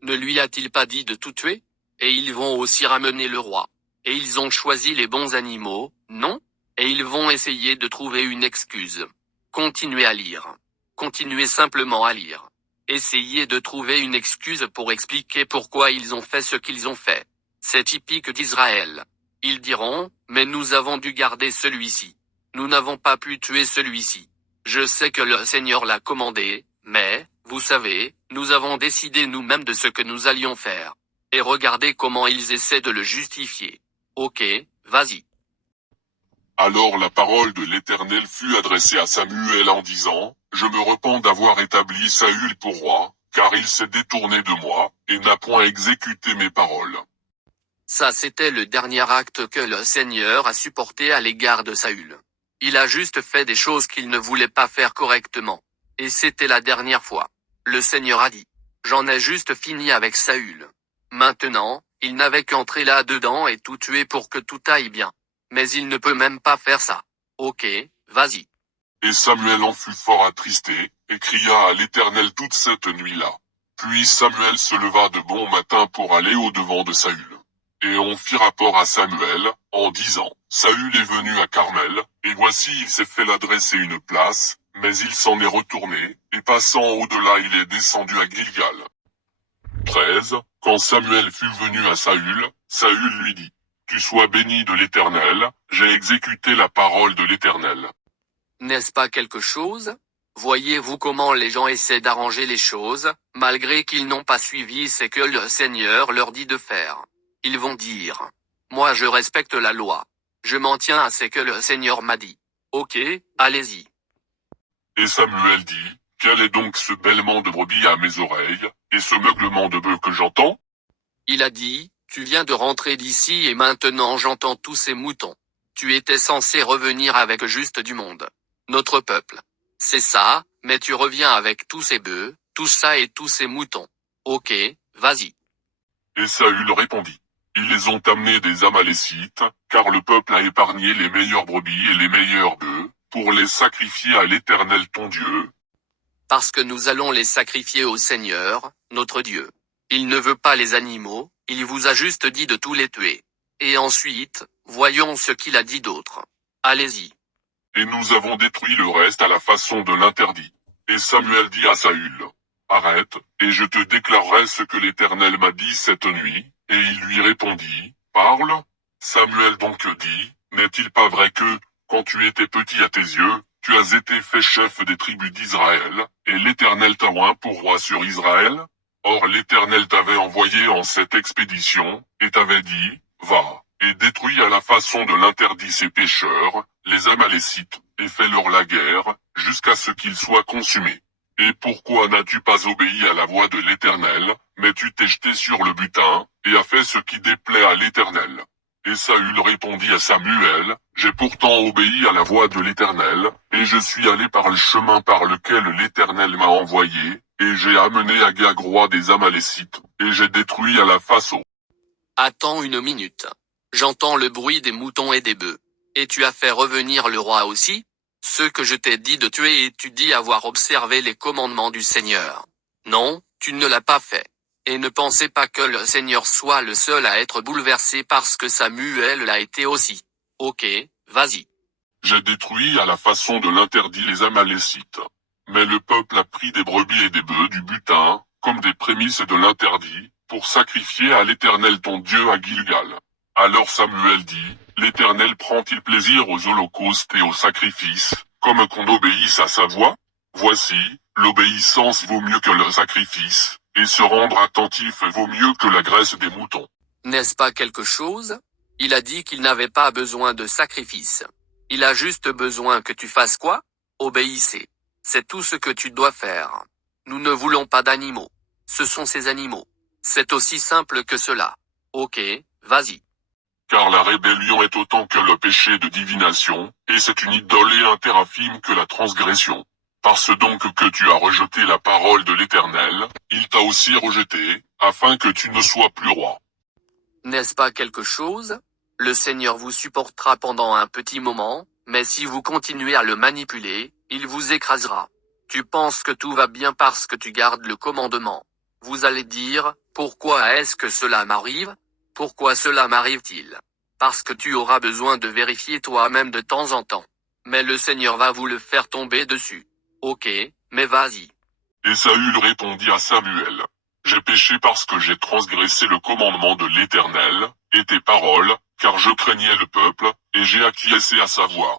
Ne lui a-t-il pas dit de tout tuer? Et ils vont aussi ramener le roi. Et ils ont choisi les bons animaux, non? Et ils vont essayer de trouver une excuse. Continuez à lire. Continuez simplement à lire. Essayez de trouver une excuse pour expliquer pourquoi ils ont fait ce qu'ils ont fait. C'est typique d'Israël. Ils diront, mais nous avons dû garder celui-ci. Nous n'avons pas pu tuer celui-ci. Je sais que le Seigneur l'a commandé, mais, vous savez, nous avons décidé nous-mêmes de ce que nous allions faire. Et regardez comment ils essaient de le justifier. Ok, vas-y. Alors la parole de l'Éternel fut adressée à Samuel en disant, je me repens d'avoir établi Saül pour roi, car il s'est détourné de moi, et n'a point exécuté mes paroles. Ça c'était le dernier acte que le Seigneur a supporté à l'égard de Saül. Il a juste fait des choses qu'il ne voulait pas faire correctement. Et c'était la dernière fois. Le Seigneur a dit, j'en ai juste fini avec Saül. Maintenant, il n'avait qu'entrer là-dedans et tout tuer pour que tout aille bien. Mais il ne peut même pas faire ça. Ok, vas-y. Et Samuel en fut fort attristé, et cria à l'Éternel toute cette nuit-là. Puis Samuel se leva de bon matin pour aller au-devant de Saül. Et on fit rapport à Samuel, en disant, Saül est venu à Carmel, et voici il s'est fait l'adresser une place, mais il s'en est retourné, et passant au-delà il est descendu à Gilgal. 13. Quand Samuel fut venu à Saül, Saül lui dit, tu sois béni de l'Éternel, j'ai exécuté la parole de l'Éternel. N'est-ce pas quelque chose? Voyez-vous comment les gens essaient d'arranger les choses, malgré qu'ils n'ont pas suivi ce que le Seigneur leur dit de faire. Ils vont dire, moi je respecte la loi. Je m'en tiens à ce que le Seigneur m'a dit. Ok, allez-y. Et Samuel dit, quel est donc ce bêlement de brebis à mes oreilles, et ce meuglement de bœuf que j'entends? Il a dit, tu viens de rentrer d'ici et maintenant j'entends tous ces moutons. Tu étais censé revenir avec juste du monde. Notre peuple. C'est ça, mais tu reviens avec tous ces bœufs, tout ça et tous ces moutons. Ok, vas-y. Et Saül répondit. Ils les ont amenés des Amalécites, car le peuple a épargné les meilleures brebis et les meilleurs bœufs, pour les sacrifier à l'Éternel ton Dieu. Parce que nous allons les sacrifier au Seigneur, notre Dieu. Il ne veut pas les animaux, il vous a juste dit de tous les tuer. Et ensuite, voyons ce qu'il a dit d'autre. Allez-y. Et nous avons détruit le reste à la façon de l'interdit. Et Samuel dit à Saül, arrête, et je te déclarerai ce que l'Éternel m'a dit cette nuit. Et il lui répondit, parle. Samuel donc dit, n'est-il pas vrai que, quand tu étais petit à tes yeux, tu as été fait chef des tribus d'Israël, et l'Éternel t'a oint pour roi sur Israël? Or l'Éternel t'avait envoyé en cette expédition, et t'avait dit, va, et détruis à la façon de l'interdit ces pécheurs, les Amalécites, et fais-leur la guerre, jusqu'à ce qu'ils soient consumés. Et pourquoi n'as-tu pas obéi à la voix de l'Éternel, mais tu t'es jeté sur le butin, et as fait ce qui déplaît à l'Éternel? Et Saül répondit à Samuel, j'ai pourtant obéi à la voix de l'Éternel, et je suis allé par le chemin par lequel l'Éternel m'a envoyé, et j'ai amené Agag roi des Amalécites, et j'ai détruit à la façon. Attends une minute. J'entends le bruit des moutons et des bœufs. Et tu as fait revenir le roi aussi? Ce que je t'ai dit de tuer et tu dis avoir observé les commandements du Seigneur. Non, tu ne l'as pas fait. Et ne pensez pas que le Seigneur soit le seul à être bouleversé parce que Samuel l'a été aussi. Ok, vas-y. J'ai détruit à la façon de l'interdit les Amalécites. Mais le peuple a pris des brebis et des bœufs du butin, comme des prémices de l'interdit, pour sacrifier à l'Éternel ton Dieu à Gilgal. Alors Samuel dit, l'Éternel prend-il plaisir aux holocaustes et aux sacrifices, comme qu'on obéisse à sa voix? Voici, l'obéissance vaut mieux que le sacrifice, et se rendre attentif vaut mieux que la graisse des moutons. N'est-ce pas quelque chose? Il a dit qu'il n'avait pas besoin de sacrifice. Il a juste besoin que tu fasses quoi? Obéissez. C'est tout ce que tu dois faire. Nous ne voulons pas d'animaux. Ce sont ces animaux. C'est aussi simple que cela. Ok, vas-y. Car la rébellion est autant que le péché de divination, et c'est une idole et un téraphim que la transgression. Parce donc que tu as rejeté la parole de l'Éternel, il t'a aussi rejeté, afin que tu ne sois plus roi. N'est-ce pas quelque chose? Le Seigneur vous supportera pendant un petit moment, mais si vous continuez à le manipuler, il vous écrasera. Tu penses que tout va bien parce que tu gardes le commandement. Vous allez dire, pourquoi est-ce que cela m'arrive? Pourquoi cela m'arrive-t-il? Parce que tu auras besoin de vérifier toi-même de temps en temps. Mais le Seigneur va vous le faire tomber dessus. Ok, mais vas-y. Et Saül répondit à Samuel. J'ai péché parce que j'ai transgressé le commandement de l'Éternel, et tes paroles, car je craignais le peuple, et j'ai acquiescé à sa voix.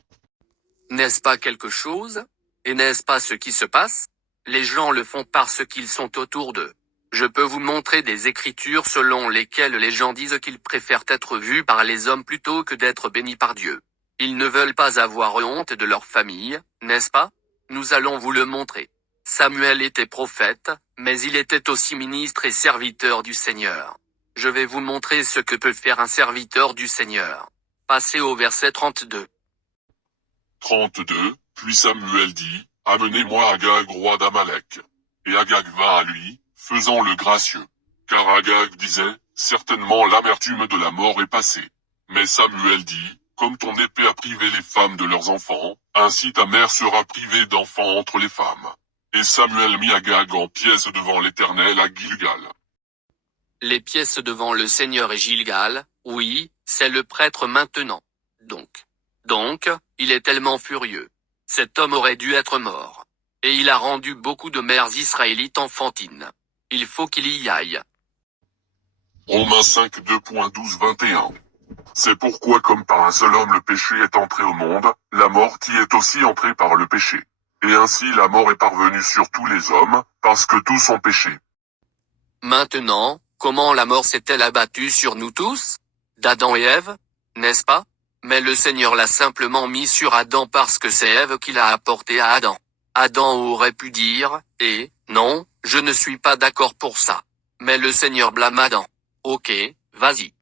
N'est-ce pas quelque chose? Et n'est-ce pas ce qui se passe? Les gens le font parce qu'ils sont autour d'eux. Je peux vous montrer des écritures selon lesquelles les gens disent qu'ils préfèrent être vus par les hommes plutôt que d'être bénis par Dieu. Ils ne veulent pas avoir honte de leur famille, n'est-ce pas? Nous allons vous le montrer. Samuel était prophète, mais il était aussi ministre et serviteur du Seigneur. Je vais vous montrer ce que peut faire un serviteur du Seigneur. Passez au verset 32. 32, puis Samuel dit, amenez-moi Agag roi d'Amalek. Et Agag va à lui, faisant le gracieux. Car Agag disait, certainement l'amertume de la mort est passée. Mais Samuel dit, comme ton épée a privé les femmes de leurs enfants, ainsi ta mère sera privée d'enfants entre les femmes. Et Samuel mit Agag en pièces devant l'Éternel à Gilgal. Les pièces devant le Seigneur et Gilgal, oui, c'est le prêtre maintenant. Donc, il est tellement furieux. Cet homme aurait dû être mort. Et il a rendu beaucoup de mères israélites enfantines. Il faut qu'il y aille. Romains 5 2.12-21. C'est pourquoi comme par un seul homme le péché est entré au monde, la mort y est aussi entrée par le péché. Et ainsi la mort est parvenue sur tous les hommes, parce que tous ont péché. Maintenant, comment la mort s'est-elle abattue sur nous tous? D'Adam et Ève, n'est-ce pas? Mais le Seigneur l'a simplement mis sur Adam parce que c'est Ève qui l'a apporté à Adam. Adam aurait pu dire, non, je ne suis pas d'accord pour ça. Mais le Seigneur blâme Adam. Ok, vas-y.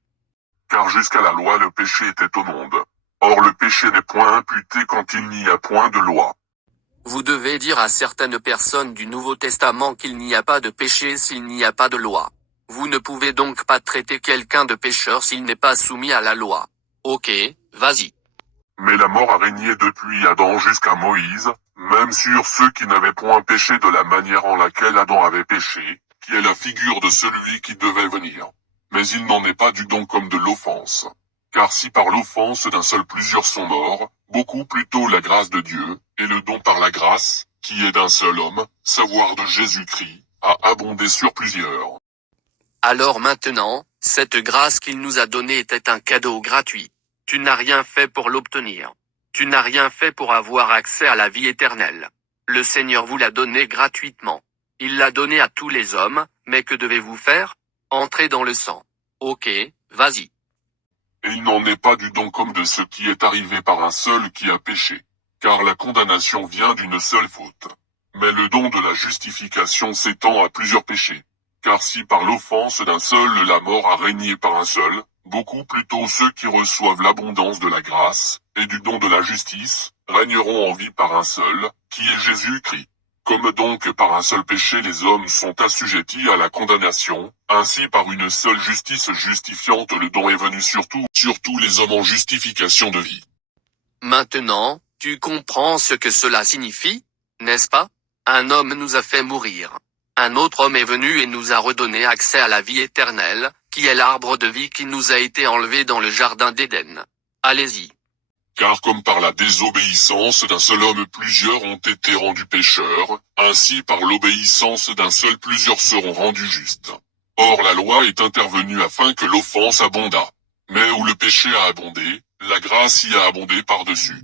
Car jusqu'à la loi le péché était au monde. Or le péché n'est point imputé quand il n'y a point de loi. Vous devez dire à certaines personnes du Nouveau Testament qu'il n'y a pas de péché s'il n'y a pas de loi. Vous ne pouvez donc pas traiter quelqu'un de pécheur s'il n'est pas soumis à la loi. Ok, vas-y. Mais la mort a régné depuis Adam jusqu'à Moïse, même sur ceux qui n'avaient point péché de la manière en laquelle Adam avait péché, qui est la figure de celui qui devait venir. Mais il n'en est pas du don comme de l'offense. Car si par l'offense d'un seul plusieurs sont morts, beaucoup plutôt la grâce de Dieu, et le don par la grâce, qui est d'un seul homme, savoir de Jésus-Christ, a abondé sur plusieurs. Alors maintenant, cette grâce qu'il nous a donnée était un cadeau gratuit. Tu n'as rien fait pour l'obtenir. Tu n'as rien fait pour avoir accès à la vie éternelle. Le Seigneur vous l'a donné gratuitement. Il l'a donné à tous les hommes, mais que devez-vous faire? Entrer dans le sang. Ok, vas-y. Et il n'en est pas du don comme de ce qui est arrivé par un seul qui a péché. Car la condamnation vient d'une seule faute. Mais le don de la justification s'étend à plusieurs péchés. Car si par l'offense d'un seul la mort a régné par un seul, beaucoup plutôt ceux qui reçoivent l'abondance de la grâce, et du don de la justice, régneront en vie par un seul, qui est Jésus-Christ. Comme donc par un seul péché les hommes sont assujettis à la condamnation, ainsi par une seule justice justifiante le don est venu sur tous les hommes en justification de vie. Maintenant, tu comprends ce que cela signifie, n'est-ce pas? Un homme nous a fait mourir. Un autre homme est venu et nous a redonné accès à la vie éternelle, qui est l'arbre de vie qui nous a été enlevé dans le jardin d'Éden. Allez-y. Car comme par la désobéissance d'un seul homme plusieurs ont été rendus pécheurs, ainsi par l'obéissance d'un seul plusieurs seront rendus justes. Or la loi est intervenue afin que l'offense abondât. Mais où le péché a abondé, la grâce y a abondé par-dessus.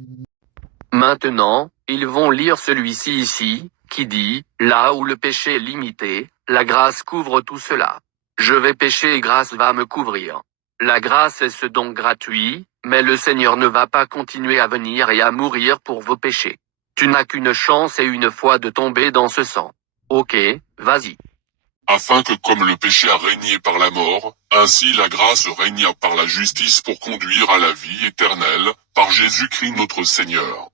Maintenant, ils vont lire celui-ci ici, qui dit, là où le péché est limité, la grâce couvre tout cela. Je vais pécher et grâce va me couvrir. La grâce est ce don gratuit, mais le Seigneur ne va pas continuer à venir et à mourir pour vos péchés. Tu n'as qu'une chance et une fois de tomber dans ce sang. Ok, vas-y. Afin que comme le péché a régné par la mort, ainsi la grâce régna par la justice pour conduire à la vie éternelle, par Jésus-Christ notre Seigneur.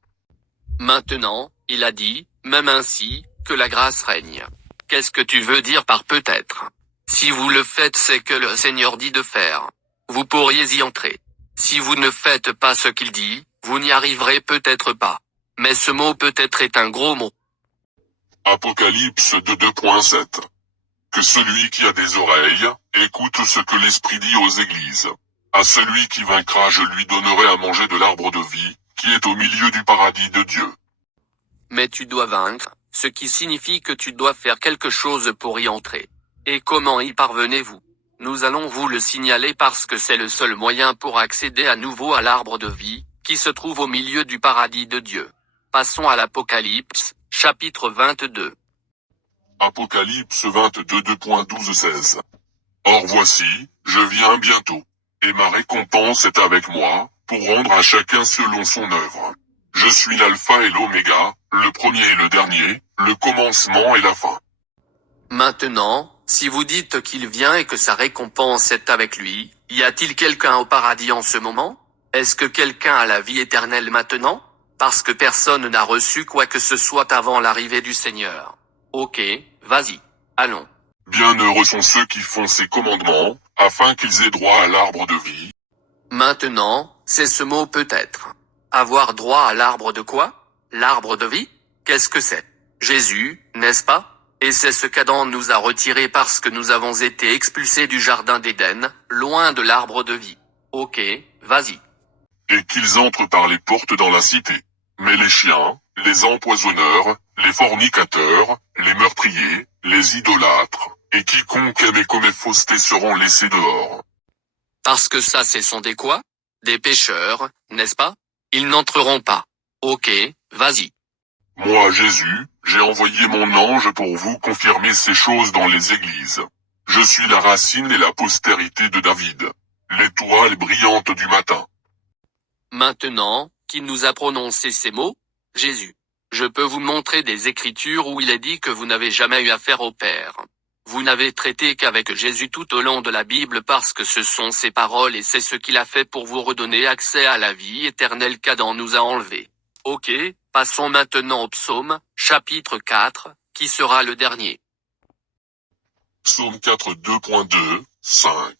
Maintenant, il a dit, même ainsi, que la grâce règne. Qu'est-ce que tu veux dire par peut-être? Si vous le faites, c'est que le Seigneur dit de faire. Vous pourriez y entrer. Si vous ne faites pas ce qu'il dit, vous n'y arriverez peut-être pas. Mais ce mot peut-être est un gros mot. Apocalypse 2.7. Que celui qui a des oreilles, écoute ce que l'Esprit dit aux églises. À celui qui vaincra je lui donnerai à manger de l'arbre de vie, qui est au milieu du paradis de Dieu. Mais tu dois vaincre, ce qui signifie que tu dois faire quelque chose pour y entrer. Et comment y parvenez-vous? Nous allons vous le signaler parce que c'est le seul moyen pour accéder à nouveau à l'arbre de vie, qui se trouve au milieu du paradis de Dieu. Passons à l'Apocalypse, chapitre 22. Apocalypse 22 2.12-16. Or voici, je viens bientôt. Et ma récompense est avec moi, pour rendre à chacun selon son œuvre. Je suis l'alpha et l'oméga, le premier et le dernier, le commencement et la fin. Maintenant, si vous dites qu'il vient et que sa récompense est avec lui, y a-t-il quelqu'un au paradis en ce moment? Est-ce que quelqu'un a la vie éternelle maintenant? Parce que personne n'a reçu quoi que ce soit avant l'arrivée du Seigneur. Ok, vas-y, allons. Bienheureux sont ceux qui font ses commandements, afin qu'ils aient droit à l'arbre de vie. Maintenant, c'est ce mot peut-être. Avoir droit à l'arbre de quoi? L'arbre de vie? Qu'est-ce que c'est? Jésus, n'est-ce pas? Et c'est ce qu'Adam nous a retiré parce que nous avons été expulsés du jardin d'Éden, loin de l'arbre de vie. Ok, vas-y. Et qu'ils entrent par les portes dans la cité. Mais les chiens, les empoisonneurs, les fornicateurs, les meurtriers, les idolâtres, et quiconque aime et commet fausseté seront laissés dehors. Parce que ça c'est sont des quoi? Des pécheurs, n'est-ce pas? Ils n'entreront pas. Ok, vas-y. Moi Jésus, j'ai envoyé mon ange pour vous confirmer ces choses dans les églises. Je suis la racine et la postérité de David, l'étoile brillante du matin. Maintenant, qui nous a prononcé ces mots? Jésus. Je peux vous montrer des écritures où il est dit que vous n'avez jamais eu affaire au Père. Vous n'avez traité qu'avec Jésus tout au long de la Bible parce que ce sont ses paroles et c'est ce qu'il a fait pour vous redonner accès à la vie éternelle qu'Adam nous a enlevé. Ok, passons maintenant au psaume, chapitre 4, qui sera le dernier. Psaume 4 2.2, 5.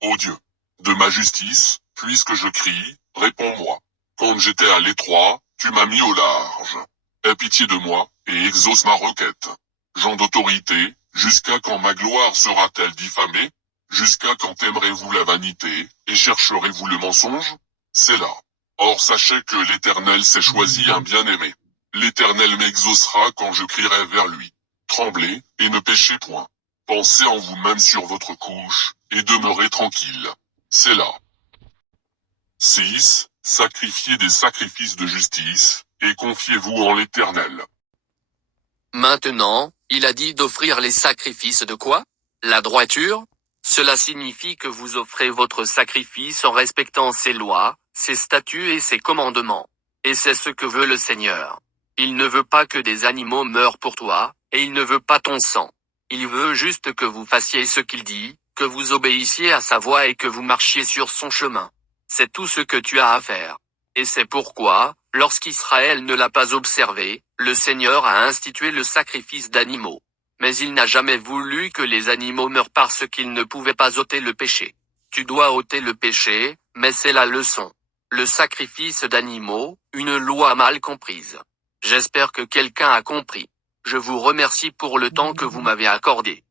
Ô Dieu, de ma justice, puisque je crie, réponds-moi. Quand j'étais à l'étroit, tu m'as mis au large. Aie pitié de moi, et exauce ma requête. Gens d'autorité, jusqu'à quand ma gloire sera-t-elle diffamée? Jusqu'à quand aimerez-vous la vanité, et chercherez-vous le mensonge? C'est là. Or sachez que l'Éternel s'est choisi un bien-aimé. L'Éternel m'exaucera quand je crierai vers lui. Tremblez, et ne péchez point. Pensez en vous-même sur votre couche, et demeurez tranquille. C'est là. 6. Sacrifiez des sacrifices de justice, et confiez-vous en l'Éternel. Maintenant, il a dit d'offrir les sacrifices de quoi? La droiture? Cela signifie que vous offrez votre sacrifice en respectant ses lois, ses statuts et ses commandements. Et c'est ce que veut le Seigneur. Il ne veut pas que des animaux meurent pour toi, et il ne veut pas ton sang. Il veut juste que vous fassiez ce qu'il dit, que vous obéissiez à sa voix et que vous marchiez sur son chemin. C'est tout ce que tu as à faire. Et c'est pourquoi, lorsqu'Israël ne l'a pas observé, le Seigneur a institué le sacrifice d'animaux. Mais il n'a jamais voulu que les animaux meurent parce qu'ils ne pouvaient pas ôter le péché. Tu dois ôter le péché, mais c'est la leçon. Le sacrifice d'animaux, une loi mal comprise. J'espère que quelqu'un a compris. Je vous remercie pour le temps que vous m'avez accordé.